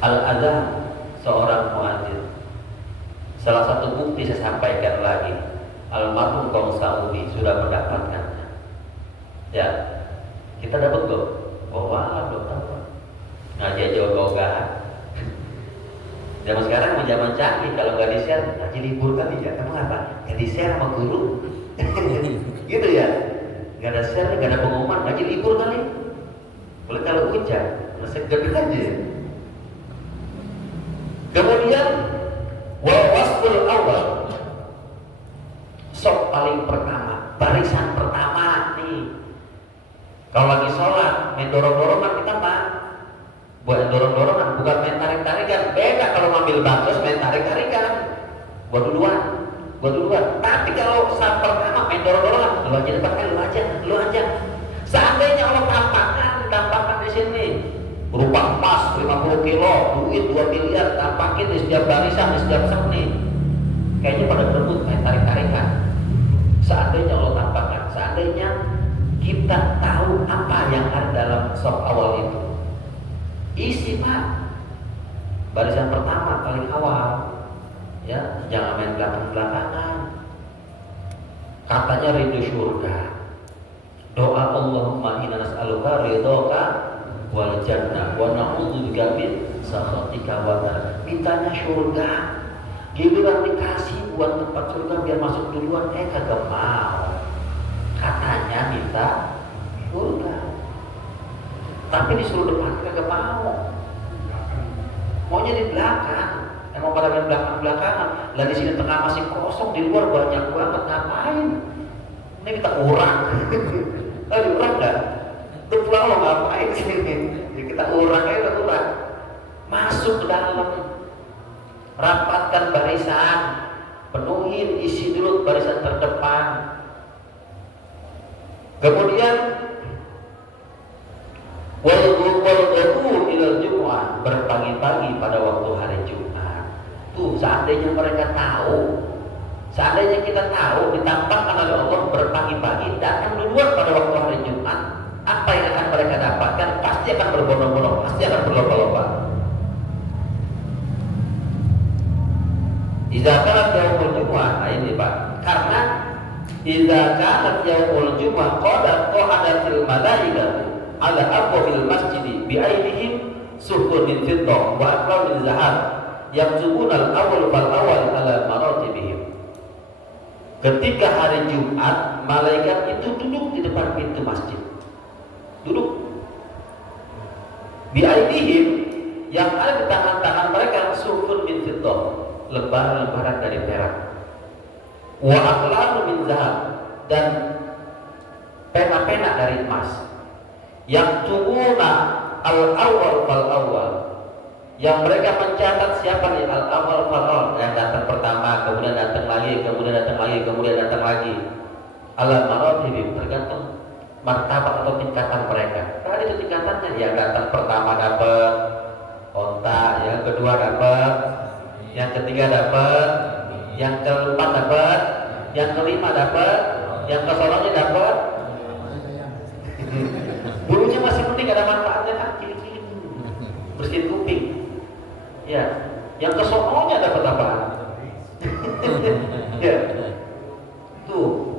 Al-adzan, seorang muadzin. Salah satu bukti saya sampaikan lagi, almarhum Kong Saudi sudah mendapatkannya. Ya, kita dapat belum? Oh, wah, belum dapat. Ngaji aja ogah-ogahan. Zaman sekarang mau zaman canggih, kalau nggak di-share ngaji libur kali ya. Emang apa? Nggak di-share sama guru. Gitu ya. Nggak ada share, nggak ada pengumuman, ngaji libur kali. Boleh kalau hujan, masih gede aja. Kemudian wasful awal, sop paling pertama, barisan pertama nih. Kalau lagi sholat, main dorong-dorongan kita mah, buat dorong-dorongan, bukan main tarik-tarikan. Beda kalau ngambil bansos main tarik-tarikan, buat duluan. Tapi kalau saat pertama main dorong-dorongan, lu aja depan, lu aja. Seandainya Allah tampakkan di sini, berupa emas 50 kilo, duit 2 miliar, tampakin di setiap barisan, di setiap sep nih. Kayaknya pada berebut main tarik-tarikan. Seandainya Allah tampakkan, seandainya kita tahu apa yang ada dalam sop awal itu. Isi pak, barisan pertama paling awal, ya jangan main belakang-belakangan. Katanya rindu surga. Doa Allahumma inna nas'aluka ridhoka wal jannah wa na'udzubika min sakhatika wa nar. Mintanya surga. Giliran dikasih buat tempat surga biar masuk duluan, kagak mau. Katanya minta surga. Tapi disuruh depan kagak mau. Maunya di belakang. Emang pada main belakang-belakangan. Lah di sini tengah masih kosong, di luar banyak banget, ngapain? Ini kita urang. Diurang enggak? Itu pulang lo ngapain sini? Kita urang aja, urang. Masuk ke dalam, rapatkan barisan, penuhin, isi dulu barisan terdepan. Kemudian wal ilal Jumu'ah, berpagi-pagi pada waktu hari Jumat. Tuh, seandainya mereka tahu, seandainya kita tahu ditampakkan oleh Allah berpagi-pagi, datang duluan pada waktu hari Jumat, apa yang akan mereka dapatkan? Pasti akan berbondong-bondong, pasti akan berlomba-lomba. Idza kanat yaumul Jumu'ah, ini Pak. Karena idza kanat yaumul Jumu'ah qadatil malaikatu ala abwabil masjidi bi aydihim suhur min fiddah wa aqlam min zahab yaktubuna al-awwal fal awwal ala maratibihim. Ketika hari Jumat, malaikat itu duduk di depan pintu masjid. Duduk. Bi aydihim, yang ada di tangan-tangan mereka suhur min fiddah, lembaran-lembaran dari perak. Wa aqlam min zahab, dan pena-pena dari emas. Yang tunguna al-awwal fal awwal, yang mereka mencatat siapa nih al-awwal fal awwal, yang datang pertama, kemudian datang lagi, kemudian datang lagi, kemudian datang lagi. Ala maratibim, tergantung martabat atau tingkatan mereka. Tadi itu tingkatannya, yang datang pertama dapat onta, yang kedua dapat, yang ketiga dapat, yang keempat dapat, yang kelima dapat, yang kesononya dapat. Bulunya masih mending, ada manfaatnya kan, cilik-cilik bersihin kuping. Ya, yang kesononya dapat apa? Ya, tuh.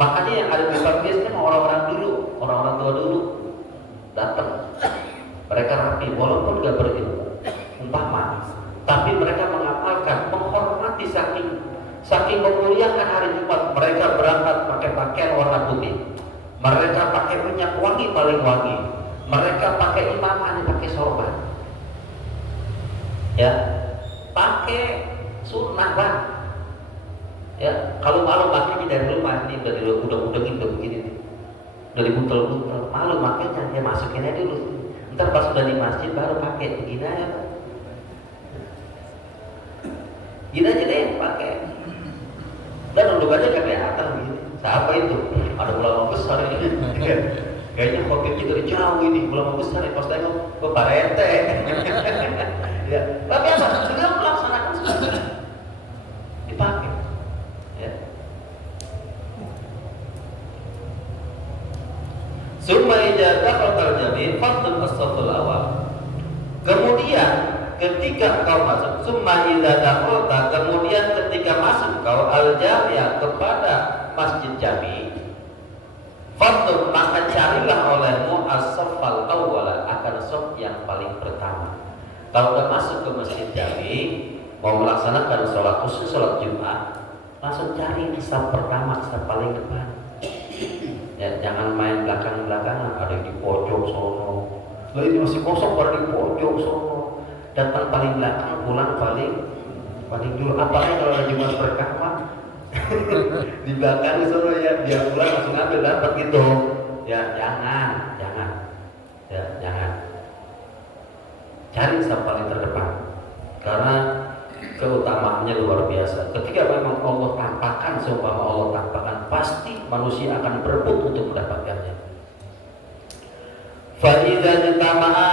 Makanya yang ada di Bangkes kan orang-orang dulu, orang-orang tua dulu datang. Mereka rapi, walaupun gak berilmu, umpama, tapi mereka mengamalkan, menghormati saking memuliakan hari Jumat. Mereka berangkat pakai pakaian warna putih. Mereka pakai minyak wangi paling wangi. Mereka pakai imamah, pakai sorban. Ya, pakai sunnah bang. Ya, kalau malu makanya dari rumah ini udah begini nih. Udah dibuntel-buntel. Malu makanya ya masukin aja dulu. Ntar pas udah di masjid baru pakai begini aja. Gini aja deh pakai. Dan duduk aja kelihatan begini. Siapa itu? Ada ulama besar ini. Kayaknya khotibnya dari jauh ini, ulama besar ini. Pas tengok, Pak Rete. Ya, tapi apa? Beliau melaksanakan sesuatu. Dipakai. Ya. Summa ijazah qatal jami' fardun as-saful awal. Kemudian ketika kau masuk, summa ijazah qatal, kemudian ketika masuk kau al-jami'ah kepada masjid jami', fardun, maka carilah olehmu as-safal awal, akan saf yang paling pertama. Kalau udah masuk ke masjid jami', mau melaksanakan sholat khusus sholat Jumat, langsung cari saf pertama, saf paling depan. Ya, jangan main belakang-belakangan, ada yang di pojok sono. Lah ini masih kosong, ada di pojok sono. datang paling belakang, pulang paling dulu. Apalagi kalau ada Jumat berkah mah di belakang sono ya, dia pulang langsung ambil dapat gitu. Ya jangan. Ya jangan. Cari yang paling terdepan. Karena keutamaannya luar biasa. Ketika memang Allah tampakkan, seumpama Allah tampakkan, pasti manusia akan berebut untuk mendapatkannya. Fa idza jatama'a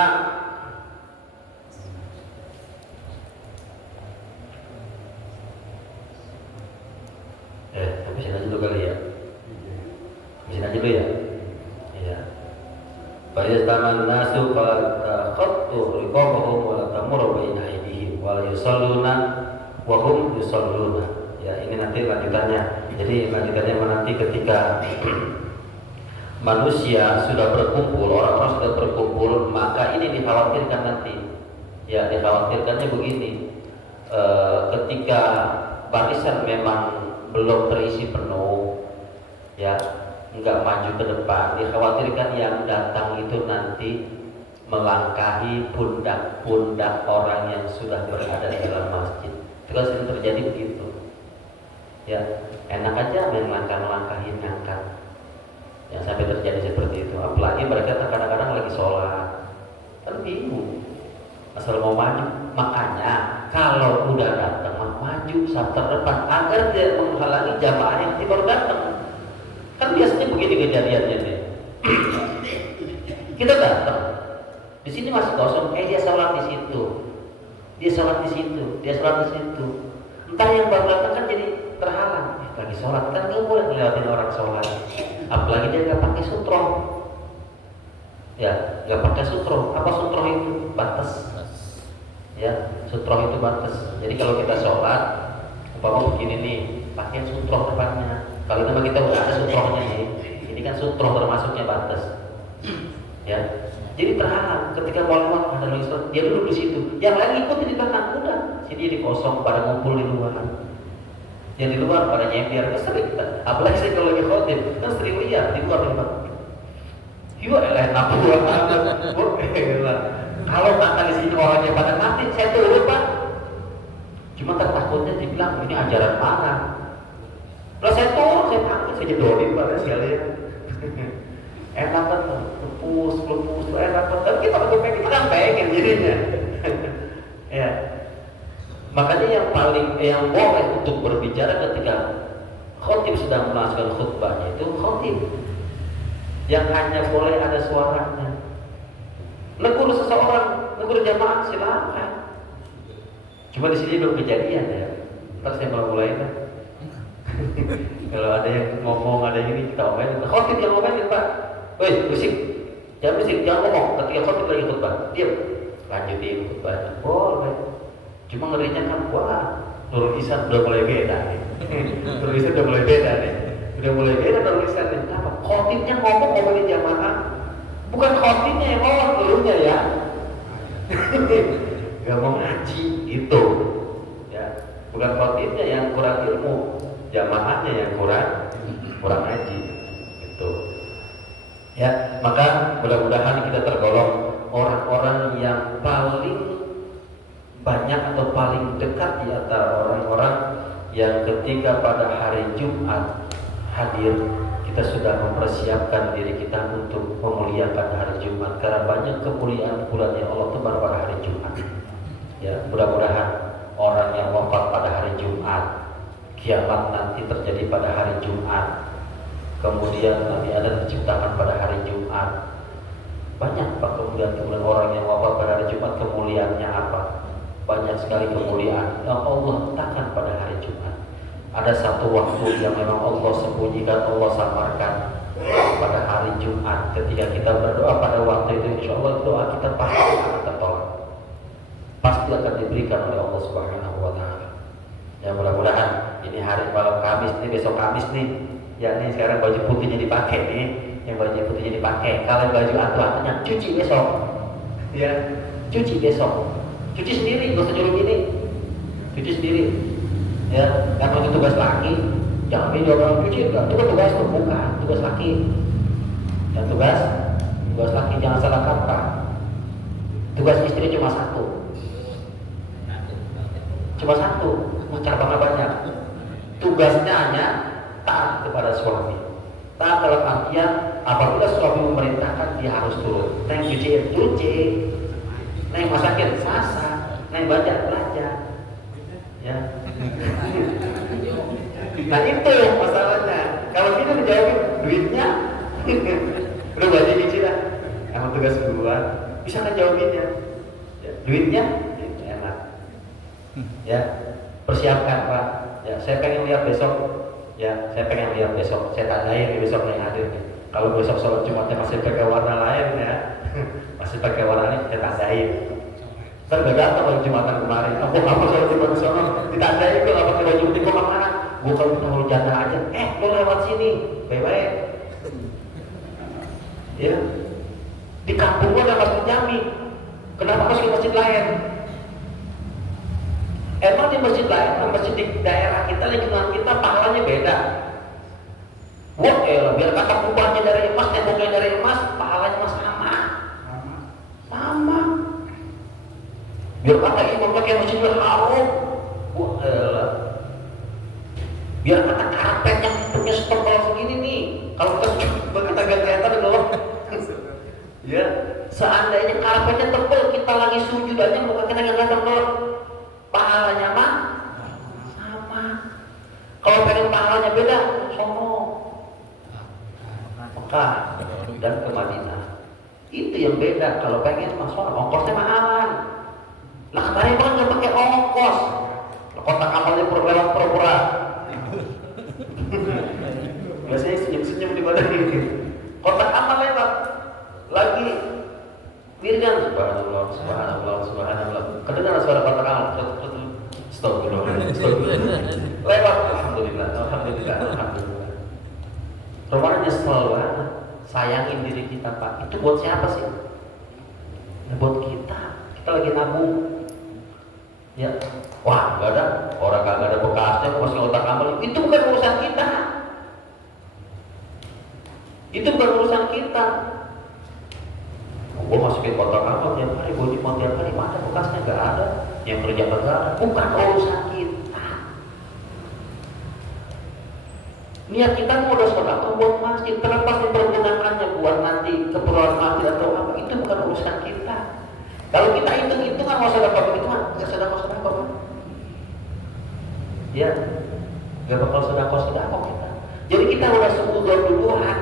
habisin aja dulu kali ya. Habisin aja dulu ya. Iya. Fa idza jatama'a nasu fa khattu riqabahum wa tamuru baina aydihim wa la yusalluna wa hum yusalluna. Ya, ini nanti lanjutannya. Jadi lanjutannya nanti ketika manusia sudah berkumpul, orang-orang sudah berkumpul, maka ini dikhawatirkan nanti. Ya, dikhawatirkannya begini. Ketika barisan memang belum terisi penuh, ya, enggak maju ke depan, dikhawatirkan yang datang itu nanti melangkahi pundak-pundak orang yang sudah berada di dalam masjid. Itu kan sering terjadi begitu. Ya, enak aja main melangkahin ngangkat. Ya, sampai terjadi seperti itu. Apalagi mereka kadang-kadang lagi sholat, kan bingung asal mau maju. Makanya kalau udah datang maju saf terdepan agar tidak menghalangi jamaah yang baru datang. Kan biasanya begini kejadiannya nih. Kita datang, di sini masih kosong, dia sholat di situ, dia sholat di situ, dia sholat di situ. Entar yang baru datang kan jadi terhalang. Lagi sholat kan nggak boleh ngeliatin orang sholat. Apalagi dia nggak pakai sutro. Ya, nggak pakai sutro. Apa sutro itu? Batas. Ya, sutro itu batas. Jadi kalau kita sholat, umpama begini nih, pakai sutro depannya. Kalau memang kita udah ada sutronya nih, ini kan sutro termasuknya batas. Ya, jadi terhalang. Ketika mau lewat ada lagi sholat, dia duduk di situ. Yang lain ikut di belakang, udah. Jadi di kosong pada ngumpul di luar. Yang di luar pada nyemper, kan sering kita. Apalagi saya kalau lagi khotib, kan sering lihat di luar tempat. Yuk, elah nabuah amat. Kalau kata di sini orangnya pada mati, saya turun Pak. Cuma takutnya dibilang ini ajaran mana? Kalau saya turun, saya takut saya jedorin pada sekalian. Enak kan, lepus, enak kan. Tapi kita kan pengen jadinya. Ya. Makanya yang boleh untuk berbicara ketika khotib sedang melaksanakan khutbahnya itu khotib yang hanya boleh ada suaranya. Negur seseorang, negur jamaah silakan. Cuma di sini belum kejadian ya. Ntar saya mulai kan. Kalau ada yang ngomong, ada yang ini kita omelin. Khotib yang ngomelin Pak. Woi, berisik, jangan ngomong. Ketika khotib lagi khutbah, diam. Lanjutin khutbahnya. Boleh. Cuma ngerinya kan, wah, Nurul Ihsan udah mulai beda nih. Nurul Ihsan udah mulai beda nih. Nurul Ihsan nih. Kenapa? Khotibnya ngomongin jamaah. Bukan khotibnya yang ngomong, dulunya ya. Gak mau ngaji, gitu. Ya, bukan khotibnya yang kurang ilmu, jamaahnya yang kurang ngaji, gitu. Ya, maka mudah-mudahan kita tergolong orang-orang yang paling banyak atau paling dekat di antara orang-orang yang ketika pada hari Jumat hadir, kita sudah mempersiapkan diri kita untuk memuliakan hari Jumat, karena banyak kemuliaan bulannya Allah itu baru pada hari Jumat. Ya, mudah-mudahan orang yang wafat pada hari Jumat, kiamat nanti terjadi pada hari Jumat, kemudian Nabi Adam diciptakan pada hari Jumat. Banyak Pak kemuliaan orang yang wafat pada hari Jumat, kemuliaannya apa? Banyak sekali kemuliaan yang Allah letakkan pada hari Jumat. Ada satu waktu yang memang Allah sembunyikan, Allah samarkan pada hari Jumat. Ketika kita berdoa pada waktu itu, insya Allah doa kita pasti akan tertolak, pasti akan diberikan oleh Allah Subhanahu wa Ta'ala. Ya, mudah-mudahan ini hari malam Kamis nih, besok Kamis nih. Ya, nih sekarang baju putihnya dipakai nih, yang baju putihnya dipakai. Kalau baju atu-atunya cuci besok. Ya, cuci besok. Cuci sendiri, gak usah nyuruh ini. Cuci sendiri. Ya, karena itu tugas laki. Jangan beda orang cuci, itu kan tugas tuh, bukan tugas laki. Dan tugas laki, jangan salah kaprah. Tugas istri cuma satu. cuma satu, cabangnya banyak. Tugasnya hanya taat kepada suami. Taat dalam artian apabila suami memerintahkan dia harus turun. Neng cuci, neng masakin, masak, neng baca, ya. Nah itu masalahnya. Kalau kita menjawab duitnya, udah baca cicilan. Emang tugas gua, bisa kan jawabinnya. Ya, duitnya, enak. Ya, persiapkan Pak. Ya, saya pengen lihat besok. Ya, saya pengen lihat besok. Saya tandain besok yang hadir nih. Kalau besok sholat Jumatnya masih pakai warna lain ya, masih pakai warna ini, saya tandain. Kan gak datang lagi Jumatan kemarin. Aku apa sholat Jumat di sana? Ditandain gue nggak pakai baju putih kok kemana? Gue kalau kita mau jalan aja. Lo lewat sini, baik-baik. Ya, di kampung gua ada masjid Jami. Kenapa harus ke masjid lain? Emang di masjid lain, masjid di daerah kita, lingkungan kita, pahalanya beda. Wah, biar kata kubahnya dari emas, temboknya dari emas, pahalanya mas sama. Biar kata imam pakai masjidil haram, wah, biar kata karpetnya punya setebal segini nih. Kalau kita berkata gata-gata di bawah, ya, seandainya karpetnya tebal, kita lagi sujud aja, bukan kita gata-gata doang. Pahalanya mah sama. Kalau pengen pahalanya beda, sono Mekah dan ke Madinah. Itu yang beda. Kalau pengen masuk ongkosnya mahalan. Lah kemarin kan nggak pakai ongkos. Kotak amalnya lewat pura-pura. Biasanya senyum-senyum di badan ini. Kotak amal lewat. Lagi wirdan subhanallah, subhanallah, subhanallah. Kedengaran suara kotak amal. Stop dulu. Lewat. Alhamdulillah, alhamdulillah, alhamdulillah. Ramadan nyesel banget. Sayangin diri kita Pak. Itu buat siapa sih? Ya, buat kita. Kita lagi nabung. Ya, wah nggak ada. Orang kagak ada bekasnya, masih kotak amal. Itu bukan urusan kita. Itu bukan urusan kita. Gue masukin kotak amal tiap hari, gue dimau tiap hari, mana bekasnya nggak ada. Yang kerja negara, bukan urusan kita. Niat kita mau udah sedekah buat masjid, terlepas dipergunakannya buat nanti keperluan masjid atau apa, itu bukan urusan kita. Kalau kita hitung-hitungan mau sedekah begitu mah, nggak sedekah. Ya, nggak bakal sedekah kita. Jadi kita udah sekudur duluan.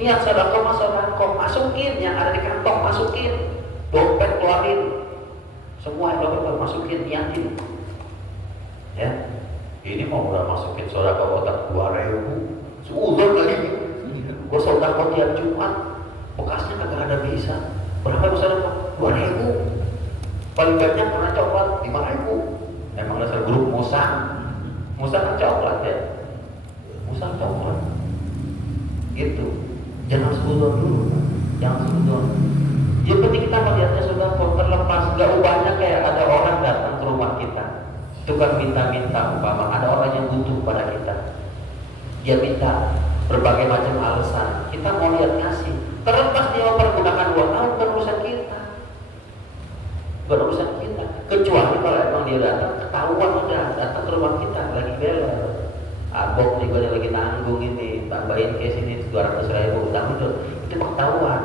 Niat sedekah masukin yang ada di kantong, masukin dompet keluarin, semua yang dompet masukin, niatin. Ya, ini mau udah masukin sedekah kotak 2.000, seudon lagi. Gue sedekah tiap Jumat, bekasnya kagak ada bisa. Berapa sedekah? 2.000. Paling banyak pernah coklat 5.000. Emang dasar grup Musa kan coklat ya. Musa coklat. Gitu. Jangan seudon dulu, jangan seudon. Yang penting kita melihatnya sudah terlepas, gak ubahnya kayak ada orang datang ke rumah kita, tukang minta-minta umpama, ada orang yang butuh pada kita, dia minta berbagai macam alasan, kita mau lihat kasih, terlepas dia mempergunakan uang, bukan urusan kita, bukan urusan kita, kecuali kalau emang dia datang, ketahuan udah datang ke rumah kita, lagi bela, abok nih gue lagi nanggung ini, tambahin ke sini 200.000, utang itu ketahuan.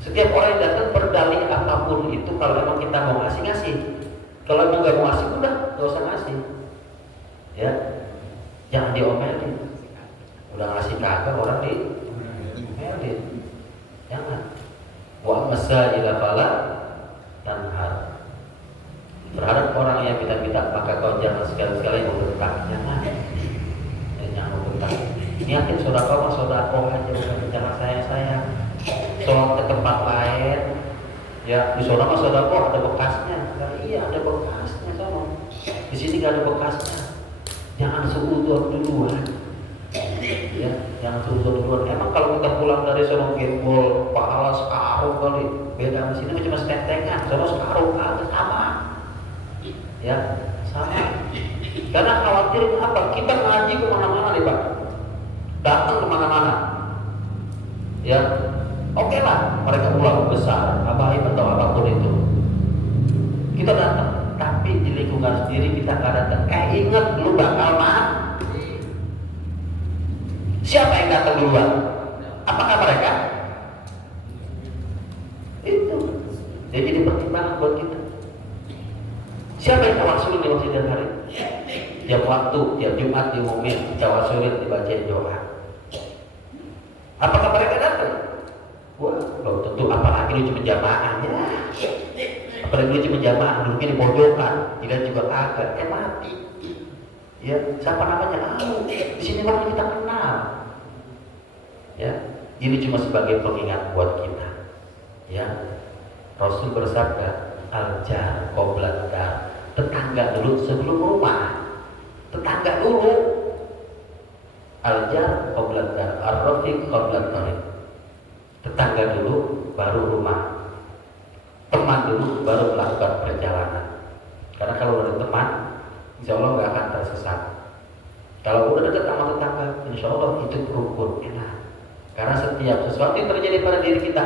Setiap orang yang datang berdalih apapun itu, kalau memang kita mau ngasih. Kalau memang gak mau ngasih, udah gak usah ngasih. Ya, jangan diomelin. Udah ngasih kagak orang diomelin. Jangan. Wa masaila fala tanhar. Berharap orang yang minta-minta, maka kau jangan sekali-sekali membentak. Jangan. Jangan membentak. Niatin sodako aja, bukan jangan sayang-sayang. Sholat ke tempat lain, ya di sana mas ada kok ada bekasnya. Nah, iya ada bekasnya sama. Di sini gak ada bekasnya. Jangan seudon duluan. Ya, jangan seudon duluan. Emang kalau kita pulang dari sana gembol, pahala sekarung kali. Beda di sini cuma setentengan, sana sekarung kali sama. Ya, sama. Karena khawatir apa? Kita ngaji kemana-mana nih Pak. Datang kemana-mana. Ya. Oke lah, mereka ulama besar, abaim atau apapun itu. kita datang, tapi di lingkungan sendiri kita nggak datang. Ingat lu bakal mati. Siapa yang datang duluan? Apakah mereka? Itu. Jadi pertimbangan buat kita. Siapa yang tawasul di masjid dan hari? Tiap waktu, tiap Jumat diumumin tawasulin, dibacain doa. Apakah mereka datang? Wah, belum tentu. Apalagi lu cuma jamaahnya. Apalagi lu cuma jamaah, duduknya di pojokan, tidak juga kagak, mati. Ya, siapa namanya? Di sini orang kita kenal. Ya, ini cuma sebagai pengingat buat kita. Ya, Rasul bersabda, al-jar qoblan dar. Tetangga dulu sebelum rumah. Tetangga dulu. Al-jar qoblan dar, ar-rafiq qoblan tariq. Tetangga dulu baru rumah. Teman dulu baru melakukan perjalanan. Karena kalau ada teman, insya Allah nggak akan tersesat. Kalau udah dekat sama tetangga, insya Allah itu rukun, enak. Karena setiap sesuatu yang terjadi pada diri kita,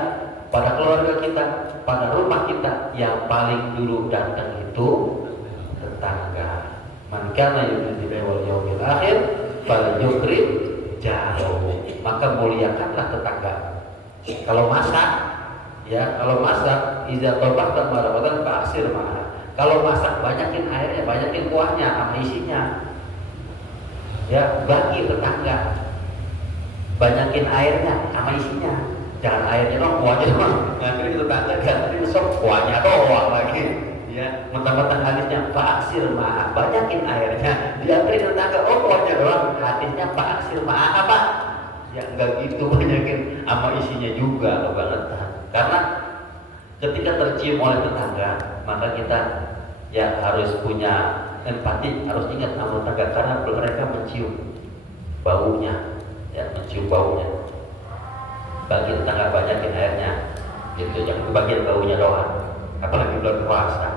pada keluarga kita, pada rumah kita, yang paling dulu datang itu tetangga. Man kana yu'minu billahi wal yawmil akhir falyukrim jarahu. Maka muliakanlah tetangga. Kalau masak, ya kalau masak, iza tabaqta marabatan fa'sir ma'a. Kalau masak banyakin airnya, banyakin kuahnya sama isinya. Ya, bagi tetangga. Banyakin airnya sama isinya. Jangan airnya dong, kuahnya doang. Nanti tetangga ganti besok kuahnya doang lagi. Ya, mentang-mentang hadisnya fa'sir ma'a. Banyakin airnya. Diantri tetangga, oh kuahnya doang. Hadisnya fa'sir ma'a apa? Ya enggak gitu, banyakin sama isinya juga kebangetan. Karena ketika tercium oleh tetangga, maka kita ya harus punya empati, harus ingat sama tetangga karena mereka mencium baunya, ya mencium baunya. Bagi tetangga banyakin airnya, gitu, jangan kebagian baunya doang. Apalagi bulan puasa.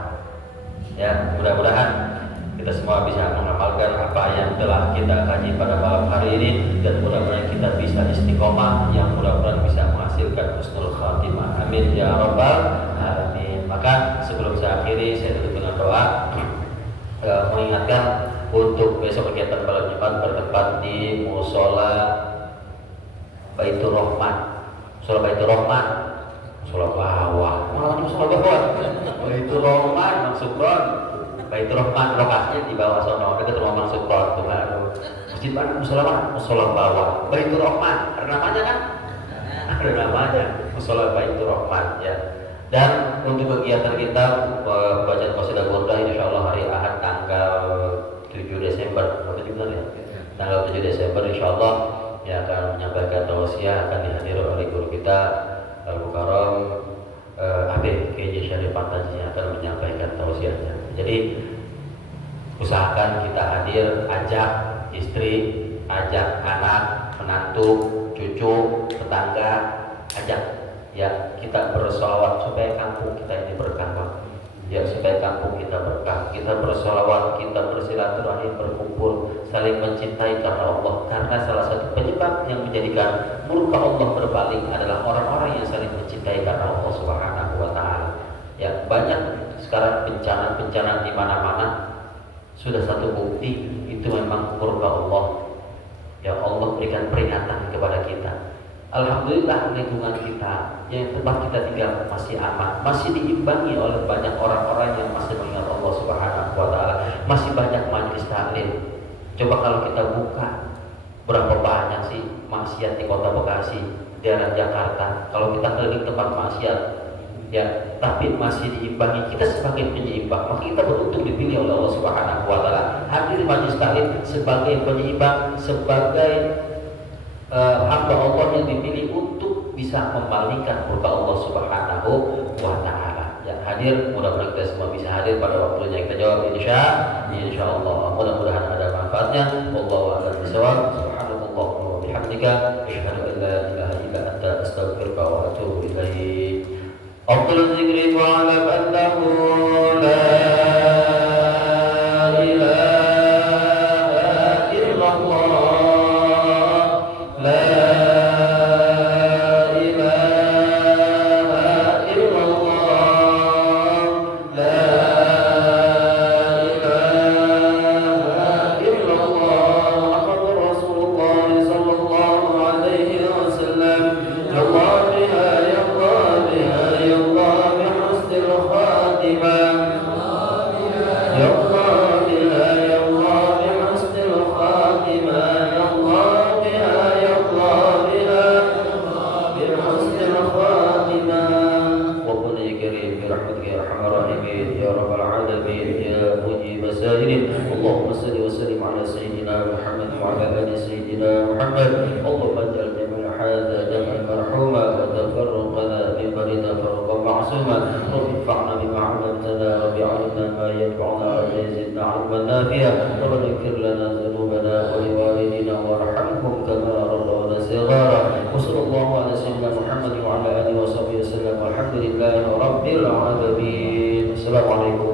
Ya, mudah-mudahan kita semua bisa mengamalkan apa yang telah kita kaji pada malam hari ini, dan mudah-mudahan kita bisa istiqomah, yang mudah-mudahan bisa menghasilkan husnul khatimah. Amin ya rabbal alamin. Maka sebelum saya akhiri, saya tutup dengan doa, mengingatkan untuk besok kegiatan malam Jumat bertempat di Musola Baitur Rahman. Musola Baitur Rahman, musola bawah, malah musola bawah. Baitur Rahman Maksudron. Baitur Rahman lokasinya di bawah sono, dekat rumah Mang Sukron tuh baru. Masjid mana? Musola mana? Musola bawah. Baitur Rahman, ada namanya kan? Ada namanya, Musola Baitur Rahman ya. Dan untuk kegiatan kita bacaan qasidah burdah insyaallah hari Ahad tanggal 7 Desember, berarti benar ya? Tanggal 7 Desember insyaallah ya akan menyampaikan tausiah, akan dihadiri oleh guru kita Al-Mukarram AB KJ Syarif Pantaji yang akan menyampaikan tausiahnya. Jadi usahakan kita hadir, ajak istri, ajak anak, menantu, cucu, tetangga, ajak ya kita bersolawat supaya kampung kita ini berkah. Ya supaya kampung kita berkah. Kita bersolawat, kita bersilaturahim, berkumpul, saling mencintai karena Allah. Karena salah satu penyebab yang menjadikan murka Allah berpaling adalah orang-orang yang saling mencintai karena Allah Subhanahu wa taala. Ya banyak sekarang bencana-bencana di mana-mana, sudah satu bukti itu memang murka Allah. Ya Allah berikan peringatan kepada kita. Alhamdulillah lingkungan kita yang tempat kita tinggal masih aman, masih diimbangi oleh banyak orang-orang yang masih mengingat Allah Subhanahu wa taala, masih banyak majelis taklim. Coba kalau kita buka, berapa banyak sih maksiat di Kota Bekasi, daerah Jakarta. Kalau kita keliling tempat maksiat, ya, tapi masih diimbangi, kita sebagai penyeimbang, maka kita beruntung dipilih oleh Allah Subhanahu wa taala. Hadir majelis taklim sebagai penyeimbang, sebagai hamba Allah yang dipilih untuk bisa membalikkan murka Allah Subhanahu wa taala. Ya, hadir, mudah-mudahan kita semua bisa hadir pada waktunya. Kita jawab insyaallah. Mudah-mudahan ada manfaatnya. Wallahu a'lam bishawab. Subhanallah wa bihamdika, asyhadu an la ilaha illa anta, astaghfiruka wa atubu ilaik. Afdhalul dzikri wa 'ala annahu la la وسلم على سيدنا محمد وعلى آل سيدنا محمد. اللهم اجعل جميع هذا جمعا مرحوما وتفرقنا من بعد تفرقا معصوما. رب انفعنا بما علمتنا، رب علمنا ما ينفعنا، رب زدنا علما نافعا. رب اغفر لنا ذنوبنا ولوالدينا وارحمهم كما ربونا صغارا. وصلى الله على سيدنا محمد وعلى آله وصحبه وسلم. والحمد لله رب العالمين. السلام عليكم